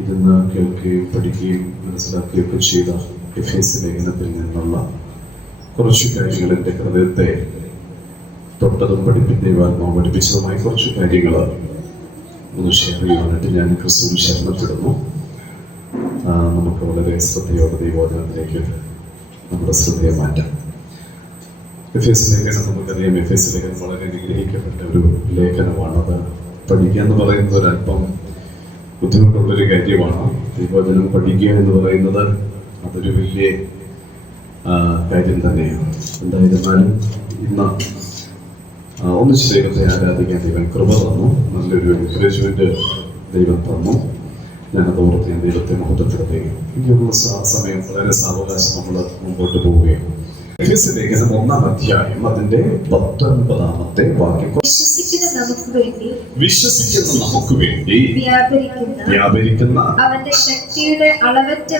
ഇരുന്ന് കേൾക്കുകയും പഠിക്കുകയും മനസ്സിലാക്കുകയൊക്കെ ചെയ്ത എഫേസ്യ ലേഖനത്തിൽ നിന്നുള്ള കുറച്ച് കാര്യങ്ങൾ എൻ്റെ ഹൃദയത്തെ തൊട്ടതും ദൈവാത്മാവ് പഠിപ്പിച്ചതുമായ കുറച്ച് കാര്യങ്ങൾ ഒന്ന് ഷെയർ ചെയ്യാനായിട്ട് ഞാൻ ക്രിസ്തുവിൽ ശരണപ്പെടുന്നു. നമുക്ക് വളരെ ശ്രദ്ധയോടെ ദൈവവചനത്തിലേക്ക് നമ്മുടെ ശ്രദ്ധയെ മാറ്റാം. എഫേസ്യ ലേഖനം നമുക്കറിയാം. എഫേസ്യ ലേഖനം വളരെ അനുഗ്രഹിക്കപ്പെട്ട ഒരു ലേഖനമാണ്. അത് പഠിക്കുക എന്ന് പറയുന്നത് ഒരല്പം ബുദ്ധിമുട്ടുള്ളൊരു കാര്യമാണ്. ദൈവവചനം പഠിക്കുക എന്ന് പറയുന്നത് അതൊരു വലിയ കാര്യം തന്നെയാണ്. എന്തായിരുന്നാലും ഇന്ന് ഒന്നിച്ച് ദൈവത്തെ ആരാധിക്കാൻ ദൈവം കൃപ തന്നു. നല്ലൊരു എൻകറേജ്മെന്റ് ദൈവം തന്നു. ഞാനത് ഓർത്ത് ഞാൻ ദൈവത്തെ മഹത്വപ്പെടുത്തുകയും എനിക്കുള്ള സമയം വളരെ സാവകാശം നമ്മൾ മുമ്പോട്ട് പോവുകയാണ്. എഫേസ്യ ലേഖനം 1-ാം അധ്യായം അതിന്റെ 19-ാമത്തെ വാക്യം. വിശ്വസിക്കുന്ന നമുക്ക് വേണ്ടി വ്യാപരിക്കുന്ന അവന്റെ ശക്തിയുടെ അളവറ്റ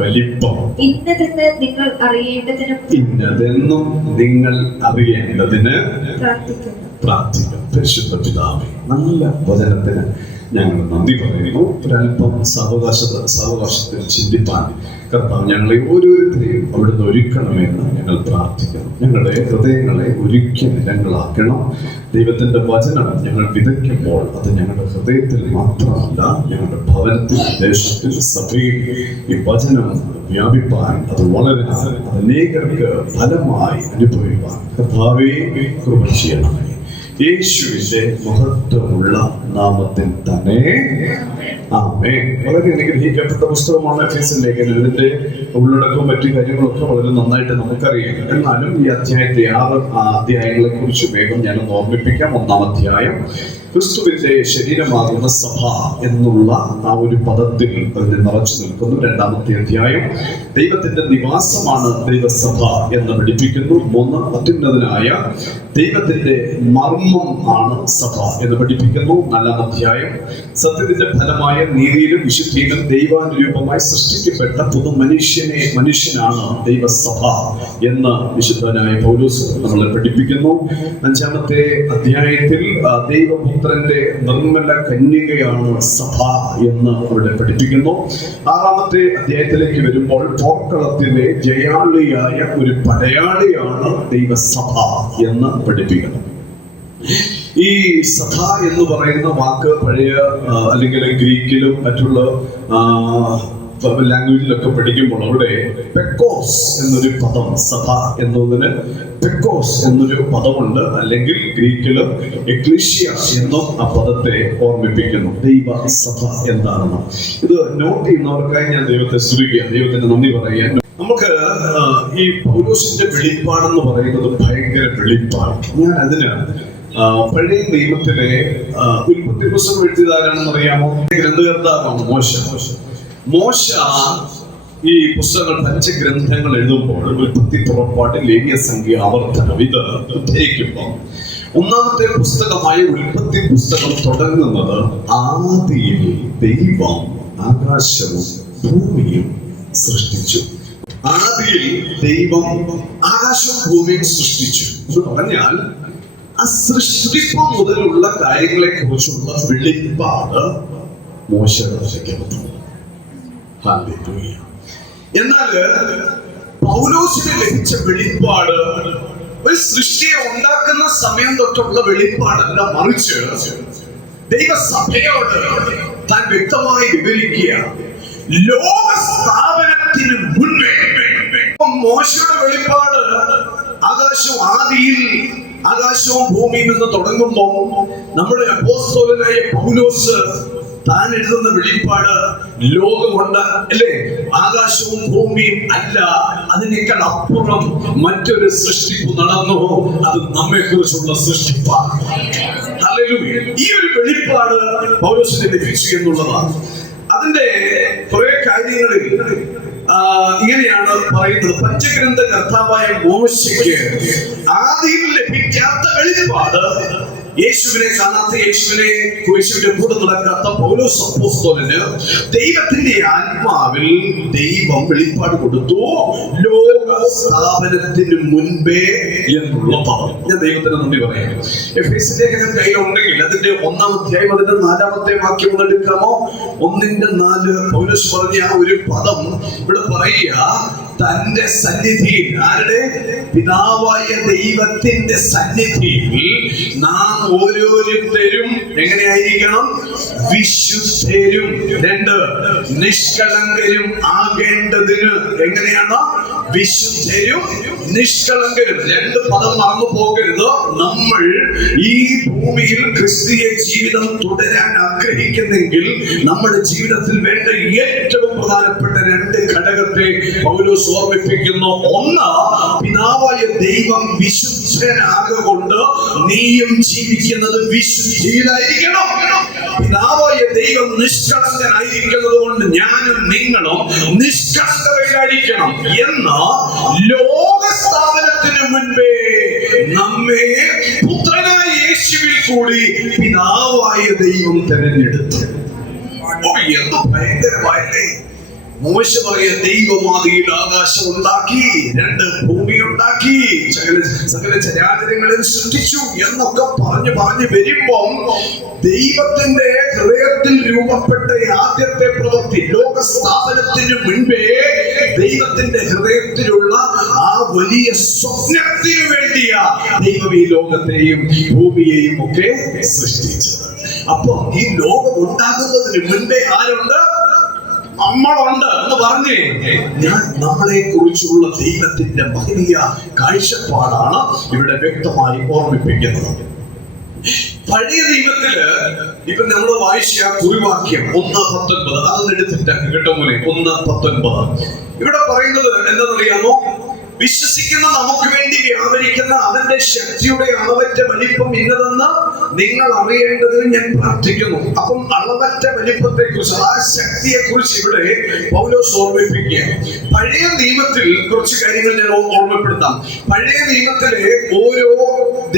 വലിപ്പം ഇന്നതെന്നും നിങ്ങൾ അറിയേണ്ടതിന് പ്രാർത്ഥിക്കണം. പരിശുദ്ധ പിതാവേ, നല്ല വചനത്തിന് ഞങ്ങൾ നന്ദി പറയുന്നു. ഒരല്പം സാവകാശത്തിൽ ചിന്തിപ്പാൻ കർത്താവ് ഞങ്ങളെ ഓരോരുത്തരെയും അവിടുന്ന് ഒരുക്കണമെന്ന് ഞങ്ങൾ പ്രാർത്ഥിക്കണം. ഞങ്ങളുടെ ഹൃദയങ്ങളെ ഒരുക്കി നിലങ്ങളാക്കണം. ദൈവത്തിന്റെ വചനം ഞങ്ങൾ വിതയ്ക്കുമ്പോൾ അത് ഞങ്ങളുടെ ഹൃദയത്തിൽ മാത്രമല്ല, ഞങ്ങളുടെ ഭവനത്തിൽ, ദേശത്തിൽ, സഭയിൽ ഈ വചനം വ്യാപിപ്പാൻ അത് വളരെ അനേകർക്ക് ഫലമായി അനുഭവിക്കാൻ കർത്താവേ കൃപ ചെയ്യണമേ. യേശുവിന്റെ മഹത്വമുള്ള നാമത്തിൽ തന്നെ ആമേൻ. വളരെ അനുഗ്രഹിക്കപ്പെട്ട പുസ്തകമാണ് എഫേസ്യ ലേഖനം. ഇതിന്റെ ഉള്ളടക്കവും മറ്റു കാര്യങ്ങളൊക്കെ വളരെ നന്നായിട്ട് നമുക്കറിയാം. എന്നാലും ഈ അധ്യായത്തെ 6 അധ്യായങ്ങളെ കുറിച്ച് വേഗം ഞാനൊന്ന് ഓർമ്മിപ്പിക്കാം. 1-ാം അധ്യായം ക്രിസ്തുവിന്റെ ശരീരമാകുന്ന സഭ എന്നുള്ള ആ ഒരു പദത്തിൽ അതിനെ നിറച്ചു നിൽക്കുന്നു. 2-ാമത്തെ അധ്യായം ദൈവത്തിന്റെ നിവാസമാണ് ദൈവസഭ എന്ന് പഠിപ്പിക്കുന്നു. 3 അത്യുന്നതനായ ദൈവത്തിന്റെ മർമ്മം ആണ് സഭ എന്ന് പഠിപ്പിക്കുന്നു. 4-ാം അധ്യായം സത്യത്തിന്റെ ഫലമായ നീതിയിലും വിശുദ്ധിയിലും ദൈവാനുരൂപമായി സൃഷ്ടിക്കപ്പെട്ട പുതു മനുഷ്യനാണ് ദൈവസഭ എന്ന് വിശുദ്ധനായ പൗലോസ് നമ്മളെ പഠിപ്പിക്കുന്നു. 5-ാമത്തെ അധ്യായത്തിൽ ദൈവപുത്രന്റെ നിർമ്മല കന്യകയാണ് സഭ എന്ന് അവിടെ പഠിപ്പിക്കുന്നു. 6-ാമത്തെ അധ്യായത്തിലേക്ക് വരുമ്പോൾ പോർക്കളത്തിലെ ജയാളിയായ ഒരു പടയാളിയാണ് ദൈവസഭ എന്ന് പഠിപ്പിക്കുന്നു. ഈ സഭ എന്ന് പറയുന്ന വാക്ക് പഴയ അല്ലെങ്കിൽ ഗ്രീക്കിലും മറ്റുള്ള ലാംഗ്വേജിലൊക്കെ പഠിക്കുമ്പോൾ അവിടെ പെക്കോസ് എന്നൊരു പദം, സഭ എന്നതിന് പെക്കോസ് എന്നൊരു പദമുണ്ട്. അല്ലെങ്കിൽ ഗ്രീക്കില് എക്ലീഷ്യ എന്നും ആ പദത്തെ ഓർമ്മിപ്പിക്കുന്നു. ദൈവ സഭ എന്താണെന്ന് ഇത് നോട്ട് ചെയ്യുന്നവർക്കായി ഞാൻ ദൈവത്തെ സ്തുതിക്കുക, ദൈവത്തിന് നന്ദി പറയാൻ. നമുക്ക് ഈ പൗലോസിന്റെ വെളിപ്പാടെന്ന് പറയുന്നത് ഭയങ്കര വെളിപ്പാട്. ഞാൻ അതിന് പഴയ നിയമത്തിലെ ഉൽപ്പത്തി പുസ്തകം എഴുതിയതാരാണെന്ന് അറിയാമോ? ഗ്രന്ഥകർത്താവാണ് മോശ. ഈ പുസ്തകങ്ങൾ, പഞ്ചഗ്രന്ഥങ്ങൾ എഴുതുമ്പോൾ ഉൽപ്പത്തി, പുറപ്പാട്, ലേവ്യ, സംഖ്യ, ആവർത്തനം ഇത് ഉദ്ധരിക്കുമ്പോൾ 1-ാമത്തെ പുസ്തകമായ ഉൽപ്പത്തി പുസ്തകം തുടങ്ങുന്നത് ആദിയിൽ ദൈവം ആകാശവും ഭൂമിയും സൃഷ്ടിച്ചു. ആദിയിൽ ദൈവം ആകാശവും ഭൂമിയും സൃഷ്ടിച്ചു എന്ന് പറഞ്ഞാൽ ആ സൃഷ്ടിപ്പ് മുതലുള്ള കാര്യങ്ങളെ കുറിച്ചുള്ള വെളിപ്പാട് മോശയ്ക്ക്. എന്നാൽ പൗലോസിന് ലഭിച്ച വെളിപ്പാട് ഒരു സൃഷ്ടിയെ ഉണ്ടാക്കുന്ന സമയം തൊട്ടുള്ള വെളിപ്പാടല്ല, മറിച്ച് ദൈവസഭയോട് താൻ വ്യക്തമായി വിവരിക്കുക. ലോക സ്ഥാപനത്തിന് മുൻപേ മോശയുടെ വെളിപ്പാട് ആകാശവും ആദിയിൽ ആകാശവും ഭൂമിയും എന്ന് തുടങ്ങുമ്പോൾ നമ്മുടെ അപ്പോസ്തലനായ പൗലോസ് താൻ എഴുതുന്ന വെളിപ്പാട് ലോകമുണ്ട് അല്ലേ, ആകാശവും ഭൂമിയും അല്ല, അതിനേക്കാൾ അപ്പുറം മറ്റൊരു സൃഷ്ടിപ്പ് നടന്നു. അത് നമ്മെ കുറിച്ചുള്ള സൃഷ്ടിപ്പാണ്. ഹല്ലേലൂയ. ഈ ഒരു വെളിപ്പാട് പൗലോസിന് ലഭിച്ചു എന്നുള്ളതാണ്. അതിന്റെ കുറെ കാര്യങ്ങളിൽ ഇങ്ങനെയാണ് പറയുന്നത്. പഞ്ചഗ്രന്ഥ കർത്താവായ മോശയ്ക്ക് ആദിയിൽ ലഭിക്കാത്ത വെളിപ്പാട് യേശുവിനെ കാണാത്ത, യേശുവിന്റെ കൂടെ നടക്കാത്ത പൗലോസ് അപ്പോസ്തലന് ദൈവത്തിന്റെ ആത്മാവിൽ ദൈവം വെളിപ്പാട് കൊടുത്തു, ലോക സ്ഥാപനത്തിന് മുൻപേ എന്നുള്ള പദം. ഞാൻ ദൈവത്തിന് നന്ദി പറയാം. എഫേസ്യ ലേഖനം കയ്യിലുണ്ടെങ്കിൽ അതിന്റെ 1-ാം അധ്യായം അതിന്റെ 4-ാമത്തെ വാക്യം എടുക്കാമോ? 1:4 പൗലോസ് പറഞ്ഞ ആ ഒരു പദം ഇവിടെ പറയുക, തന്റെ സന്നിധിയിൽ, ആരുടെ? പിതാവായ ദൈവത്തിന്റെ സന്നിധിയിൽ നാം ഓരോരുത്തരും എങ്ങനെയായിരിക്കണം? വിശുദ്ധരും, 2 നിഷ്കളങ്കരും ആകേണ്ടതിന്. എങ്ങനെയാണ്? വിശുദ്ധരും നിഷ്കളങ്കരും. 2 പദം മറന്നു പോകരുത്. നമ്മൾ ഈ ഭൂമിയിൽ ക്രിസ്തീയ ജീവിതം തുടരാൻ ആഗ്രഹിക്കുന്നെങ്കിൽ നമ്മുടെ ജീവിതത്തിൽ വേണ്ട ഏറ്റവും പ്രധാനപ്പെട്ട 2 ഘടകത്തെ പൗലോസ് ഓർമ്മിപ്പിക്കുന്നു. 1, പിതാവായ ദൈവം വിശുദ്ധനാകൊണ്ട് നീയും ജീവിക്കുന്നത് വിശുദ്ധിയിലായിരിക്കണം. പിതാവായ ദൈവം നിഷ്കളങ്കനായിരിക്കുന്നത് കൊണ്ട് ഞാനും നിങ്ങളും നിഷ്കളങ്കതയിലായിരിക്കണം എന്ന് ലോക സ്ഥാപനത്തിന് മുൻപേ നമ്മെ പുത്രനായ യേശുവിൽ കൂടി പിതാവായ ദൈവം തെരഞ്ഞെടുത്തു. എന്ത് ഭയങ്കരമായല്ലേ! മോശ പറയ, ദൈവമാദിയിൽ ആകാശം ഉണ്ടാക്കി, 2 ഭൂമി ഉണ്ടാക്കി, സകല ചരാചരങ്ങളെ സൃഷ്ടിച്ചു എന്നൊക്കെ പറഞ്ഞു വരുമ്പം ദൈവത്തിന്റെ ഹൃദയത്തിൽ രൂപപ്പെട്ട ആദ്യത്തെ പ്രവൃത്തി, ലോക സ്ഥാപനത്തിന് മുൻപേ ദൈവത്തിന്റെ ഹൃദയത്തിലുള്ള ആ വലിയ സ്വപ്നത്തിനു വേണ്ടിയാ ദൈവം ഈ ലോകത്തെയും ഭൂമിയെയും ഒക്കെ സൃഷ്ടിച്ചത്. അപ്പൊ ഈ ലോകം ഉണ്ടാകുന്നതിന് മുൻപേ ആരുണ്ട്? നമ്മളുണ്ട് എന്ന് പറഞ്ഞേ. നമ്മളെ കുറിച്ചുള്ള ദൈവത്തിന്റെ മഹനീയ കാഴ്ചപ്പാടാണ് ഇവിടെ വ്യക്തമായി ഓർമ്മിപ്പിക്കുന്നത്. പഴയ നിയമത്തില് ഇപ്പൊ നമ്മൾ വായിച്ച കുറിവാക്യം 1:19 അതൊന്ന് എടുത്തിട്ട് കേട്ടോ മോനെ. 1:19 ഇവിടെ പറയുന്നത് എന്താണെന്നറിയാമോ? വിശ്വസിക്കുന്ന നമുക്ക് വേണ്ടി വ്യാപരിക്കുന്ന അവന്റെ ശക്തിയുടെ അളവറ്റ വലിപ്പം ഇന്നതെന്ന് നിങ്ങൾ അറിയേണ്ടതിന് ഞാൻ പ്രാർത്ഥിക്കുന്നു. അപ്പം അളവറ്റ വലിപ്പത്തെ കുറിച്ച്, ആ ശക്തിയെ കുറിച്ച് ഇവിടെ പൗലോസ് ഓർമ്മിപ്പിക്കുക. പഴയ നിയമത്തിൽ കുറച്ച് കാര്യങ്ങൾ ഞാൻ ഓർമ്മപ്പെടുത്താം. പഴയ നിയമത്തിലെ ഓരോ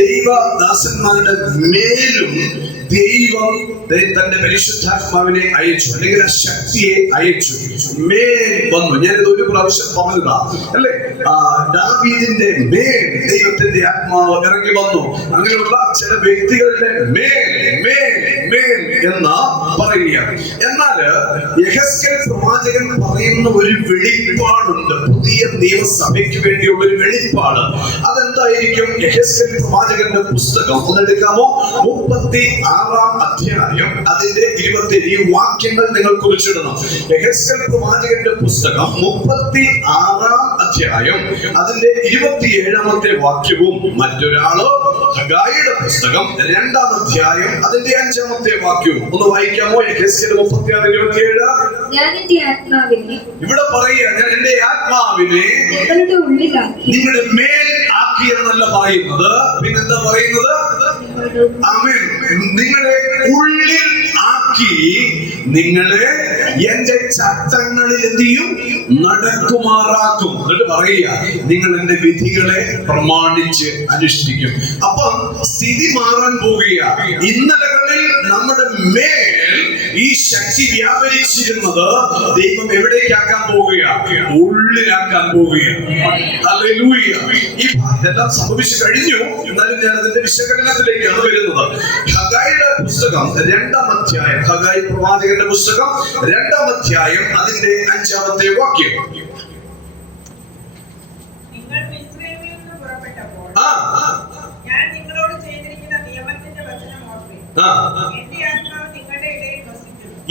ദൈവദാസന്മാരുടെ മേലും ദൈവം തന്റെ പരിശുദ്ധാത്മാവിനെ അയച്ചു, അല്ലെങ്കിൽ ആ ശക്തിയെ അയച്ചു. മേൽ വന്നു. ഞാനിത് ഒരു പ്രാവശ്യം പറഞ്ഞതാ അല്ലേ? ദാവീദിന്റെ മേൽ ദൈവത്തിന്റെ ആത്മാവ് ഇറങ്ങി വന്നു. അങ്ങനെയുള്ള ചില വ്യക്തികളുടെ മേൽ എന്ന് പറയുക. എന്നാല് യെഹെസ്കേൽ പ്രവാചകൻ പറയുന്ന ഒരു വെളിപ്പാടുണ്ട്, പുതിയ നിയമസഭയ്ക്ക് വേണ്ടിയുള്ള ഒരു വെളിപ്പാട്. അതെന്തായിരിക്കും? യെഹെസ്കേൽ പ്രവാചകന്റെ പുസ്തകം ഒന്നെടുക്കാമോ? 36-ാം അധ്യായം അതിന്റെ 27 വാക്യങ്ങൾ നിങ്ങൾ കുറിച്ചിടണം. യെഹെസ്കേൽ പ്രവാചകന്റെ പുസ്തകം 36-ാം അധ്യായം അതിന്റെ 27-ാമത്തെ വാക്യവും മറ്റൊരാള് ഹഗായിയുടെ പുസ്തകം 2-ാം അധ്യായം അതിന്റെ 5-ാമത്തെ വാക്യവും ഒന്ന് വായിക്കാമോ? യെഹെസ്കേൽ 36:27. ഞാൻ എന്റെ ആത്മാവിനെ, ഇവിടെ പറയുക, ഞാൻ എന്റെ ആത്മാവിനെ നിങ്ങളുടെ ഉള്ളിലാക്കി, നിങ്ങളുടെ മേൽ ആക്കി എന്നല്ല പറയുന്നത്. പിന്നെന്താ പറയുന്നത്? ആമേൻ. നിങ്ങളെ ഉള്ളിൽ ആക്കി നിങ്ങളെ എന്റെ ചട്ടങ്ങളിൽ എന്ത് ചെയ്യും? നടക്കുമാറാക്കും. എന്നിട്ട് പറയുക, നിങ്ങൾ എന്റെ വിധികളെ പ്രമാണിച്ച് അനുഷ്ഠിക്കും. അപ്പം സ്ഥിതി മാറാൻ പോവുകയാണ്. ഇന്നലകളിൽ നമ്മുടെ മേൽ ഈ ശക്തി വ്യാപരിച്ചിരുന്നത് ദൈവം എവിടേക്കാക്കാൻ പോവുകയാണ്? ഉള്ളിലാക്കാൻ പോവുകയാണ്. ഹല്ലേലൂയ. ഇതെല്ലാം സംഭവിച്ചു കഴിഞ്ഞു. എന്നാലും ഞാൻ അതിന്റെ വിശകലനത്തിലേക്കാണ് വരുന്നത്. ഹഗായിയുടെ പുസ്തകം 2-ാം അധ്യായം, ഹഗായി പ്രവാചകന്റെ പുസ്തകം 2-ാം അധ്യായം അതിന്റെ 5-ാമത്തെ വാക്യം. നിങ്ങൾ മിസ്രയീമിൽ നിന്ന് പുറപ്പെട്ടപ്പോൾ ഞാൻ നിങ്ങളോട് ചെയ്തിരിക്കുന്ന നിയമത്തിന്റെ വചനം ഓർമ്മ.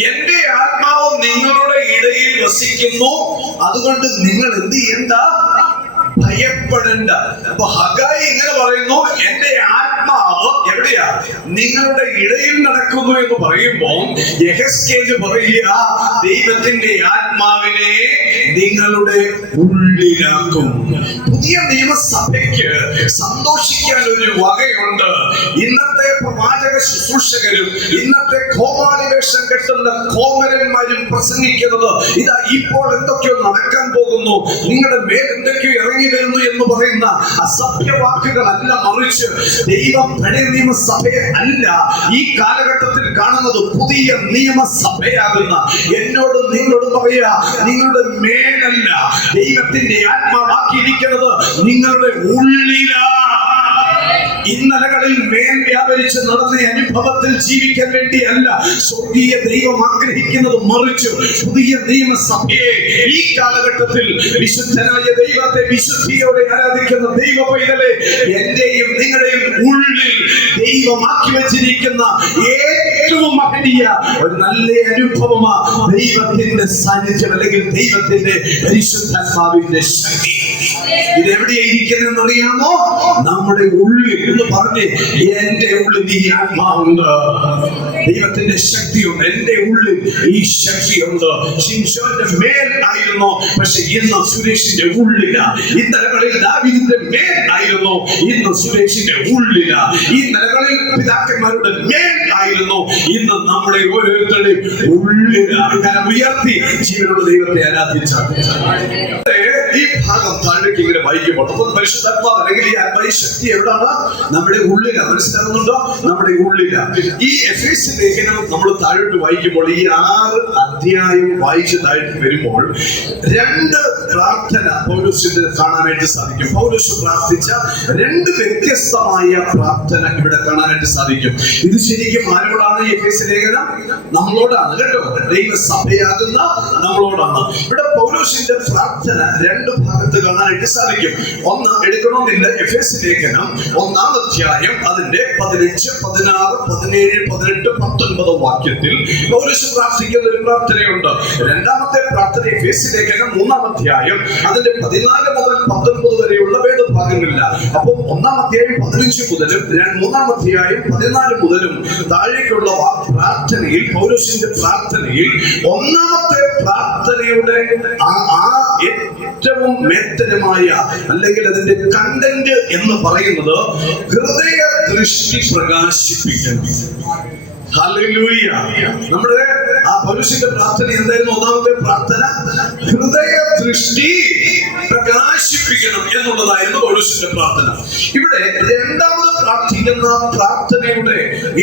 എന്റെ ആത്മാവ് നിങ്ങളുടെ ഇടയിൽ വസിക്കുന്നു, അതുകൊണ്ട് നിങ്ങൾ എന്ത് ചെയ്യണ്ട? ഭയപ്പെടേണ്ട. അപ്പൊ ഹഗായി ഇങ്ങനെ പറയുന്നു, എന്റെ ആത്മാവ് എവിടെയാ? നിങ്ങളുടെ ഇടയിൽ നടക്കുന്നു എന്ന് പറയുമ്പോൾ യെഹെസ്കേൽ പറയുക, ദൈവത്തിന്റെ ആത്മാവിനെ നിങ്ങളുടെ ഉള്ളിലാക്കും. പുതിയ നിയമസഭയ്ക്ക് സന്തോഷിക്കാൻ ഒരു വകയുണ്ട്. ഇന്നത്തെ പ്രവാചക ശുശ്രൂഷകരും ഇന്നത്തെ ഖോമാനിക ആവേശം കെട്ടുന്ന കോമരന്മാരും പ്രസംഗിക്കുന്നത് ഇതാ ഇപ്പോൾ എന്തൊക്കെയോ നടക്കാൻ പോകുന്നു, നിങ്ങളുടെ മേൽ എന്തൊക്കെയോ ഇറങ്ങി വരുന്നു എന്ന് പറയുന്ന അസഭ്യവാക്കുകളല്ല, മറിച്ച് ദൈവം പഴയ നിയമസഭയെ അല്ല ഈ കാലഘട്ടത്തിൽ കാണുന്നത്, പുതിയ നിയമസഭയാകുന്ന എന്നോട് നിങ്ങളോട് പറയാ, നിങ്ങളുടെ മേലല്ല ദൈവത്തിന്റെ ആത്മാവാക്കിയിരിക്കുന്നത്, നിങ്ങളുടെ ഉള്ളിലാ. ഇന്നലകളിൽ മേൽ വ്യാപരിച്ച് നടന്ന അനുഭവത്തിൽ ജീവിക്കാൻ വേണ്ടിയല്ല സ്വർഗീയ ദൈവം ആഗ്രഹിക്കുന്നത്, മറിച്ച് പുതിയ നിയമസഭയെ ഈ കാലഘട്ടത്തിൽ വിശുദ്ധനായ ദൈവത്തെ വിശുദ്ധിയോടെ ആരാധിക്കുന്ന ദൈവ പൈതലെ, എന്റെയും നിങ്ങളുടെയും ഉള്ളിൽ ദൈവമാക്കി വെച്ചിരിക്കുന്ന ഏറ്റവും മഹനീയ ഒരു നല്ല അനുഭവമാ ദൈവത്തിന്റെ സാന്നിധ്യം, അല്ലെങ്കിൽ ദൈവത്തിന്റെ പരിശുദ്ധാത്മാവിന്റെ ശക്തി. ഇതെവിടെയായിരിക്കുന്നതെന്ന് അറിയാമോ? നമ്മുടെ ഉള്ളിൽ എന്ന് പറഞ്ഞ്, എന്റെ ഉള്ളിൽ ഈ ആത്മാവുണ്ട്, ദൈവത്തിന്റെ ശക്തിയുണ്ട്, എന്റെ ഉള്ളിൽ ഈ ശക്തിയുണ്ട്. ശിംശോന്റെ മേൽ ആയിരുന്നു, പക്ഷെ ഇന്ന് സുരേഷിന്റെ ഉള്ളില. ഇന്നലകളിൽ ദാവീദിന്റെ മേൽ ആയിരുന്നു, ഇന്ന് സുരേഷിന്റെ ഉള്ളില. ഈ നിലകളിൽ പിതാക്കന്മാരുടെ മേൽ ആയിരുന്നു, ഇന്ന് നമ്മുടെ ഓരോരുത്തരുടെയും ഉള്ളില. കാരണം ഉയർത്തി ജീവനുള്ള ദൈവത്തെ ആരാധിച്ച ഈ ഭാഗം താഴേക്ക് ഇങ്ങനെ വായിക്കുമ്പോൾ അപ്പോൾ പരിശുദ്ധാത്മാവ് അല്ലെങ്കിൽ ഈ ആത്മീയ ശക്തി എവിടാണ്? നമ്മുടെ ഉള്ളിലാണ്. മനസ്സിലാകുന്നുണ്ടോ? നമ്മുടെ ഉള്ളിലാണ്. ഈ എഫേസ്യ ലേഖനം നമ്മൾ താഴോട്ട് വായിക്കുമ്പോൾ, ഈ 6 അധ്യായം വായിച്ച് താഴോട്ട് വരുമ്പോൾ 2 പ്രാർത്ഥന പൗലോസിന്റെ കാണാനായിട്ട് സാധിക്കും. പൗലോസ് പ്രാർത്ഥിച്ച 2 വ്യത്യസ്തമായ പ്രാർത്ഥന ഇവിടെ കാണാനായിട്ട് സാധിക്കും. ഇത് ശരിക്കും ആരോടാണ്? ഈ എഫേസ്യ ലേഖനം നമ്മളോടാണ് കേട്ടോ, ദൈവസഭയാകുന്ന നമ്മളോടാണ്. ഇവിടെ പൗലോസിന്റെ പ്രാർത്ഥന 2 ഭാഗത്ത് കാണാനായിട്ട് സാധിക്കും. ഒന്ന് എടുക്കണമെന്നില്ല, എഫേസ്യ ലേഖനം 1-ാം അധ്യായം അതിന്റെ 15, 16, 17, 18, 19 വാക്യത്തിൽ പൗലോസ് പ്രാർത്ഥിക്കുന്ന ഒരു പ്രാർത്ഥനയുണ്ട്. രണ്ടാമത്തെ പ്രാർത്ഥന എഫേസ്യ ലേഖനം 3-ാം അധ്യായം അതിന്റെ 14 മുതൽ 19 വരെയുള്ള വേദഭാഗങ്ങളിലാണ്. അപ്പോൾ 1-ാം അധ്യായം 15 മുതലും 3-ാം അധ്യായം 14 മുതലും താഴേക്കുള്ള പ്രാർത്ഥനയിൽ, പൗലോസിന്റെ പ്രാർത്ഥനയിൽ 1-ാമത്തെ പ്രാർത്ഥനയുടെ ഏറ്റവും മേത്തരമായ അല്ലെങ്കിൽ അതിന്റെ കണ്ടന്റ് എന്ന് പറയുന്നത് ഹൃദയ ദൃഷ്ടി പ്രകാശിപ്പിക്കണം. ഹല്ലേലൂയ. നമ്മുടെ ആ പൗലോസിന്റെ പ്രാർത്ഥന എന്തായിരുന്നു? 1-ാമത്തെ പ്രാർത്ഥന ഹൃദയ ദൃഷ്ടി പ്രകാശിപ്പിക്കണം എന്നുള്ളതായിരുന്നു പൗലോസിന്റെ പ്രാർത്ഥന. ഇവിടെ 2-ാമത് പ്രാർത്ഥിക്കുന്ന പ്രാർത്ഥനയുടെ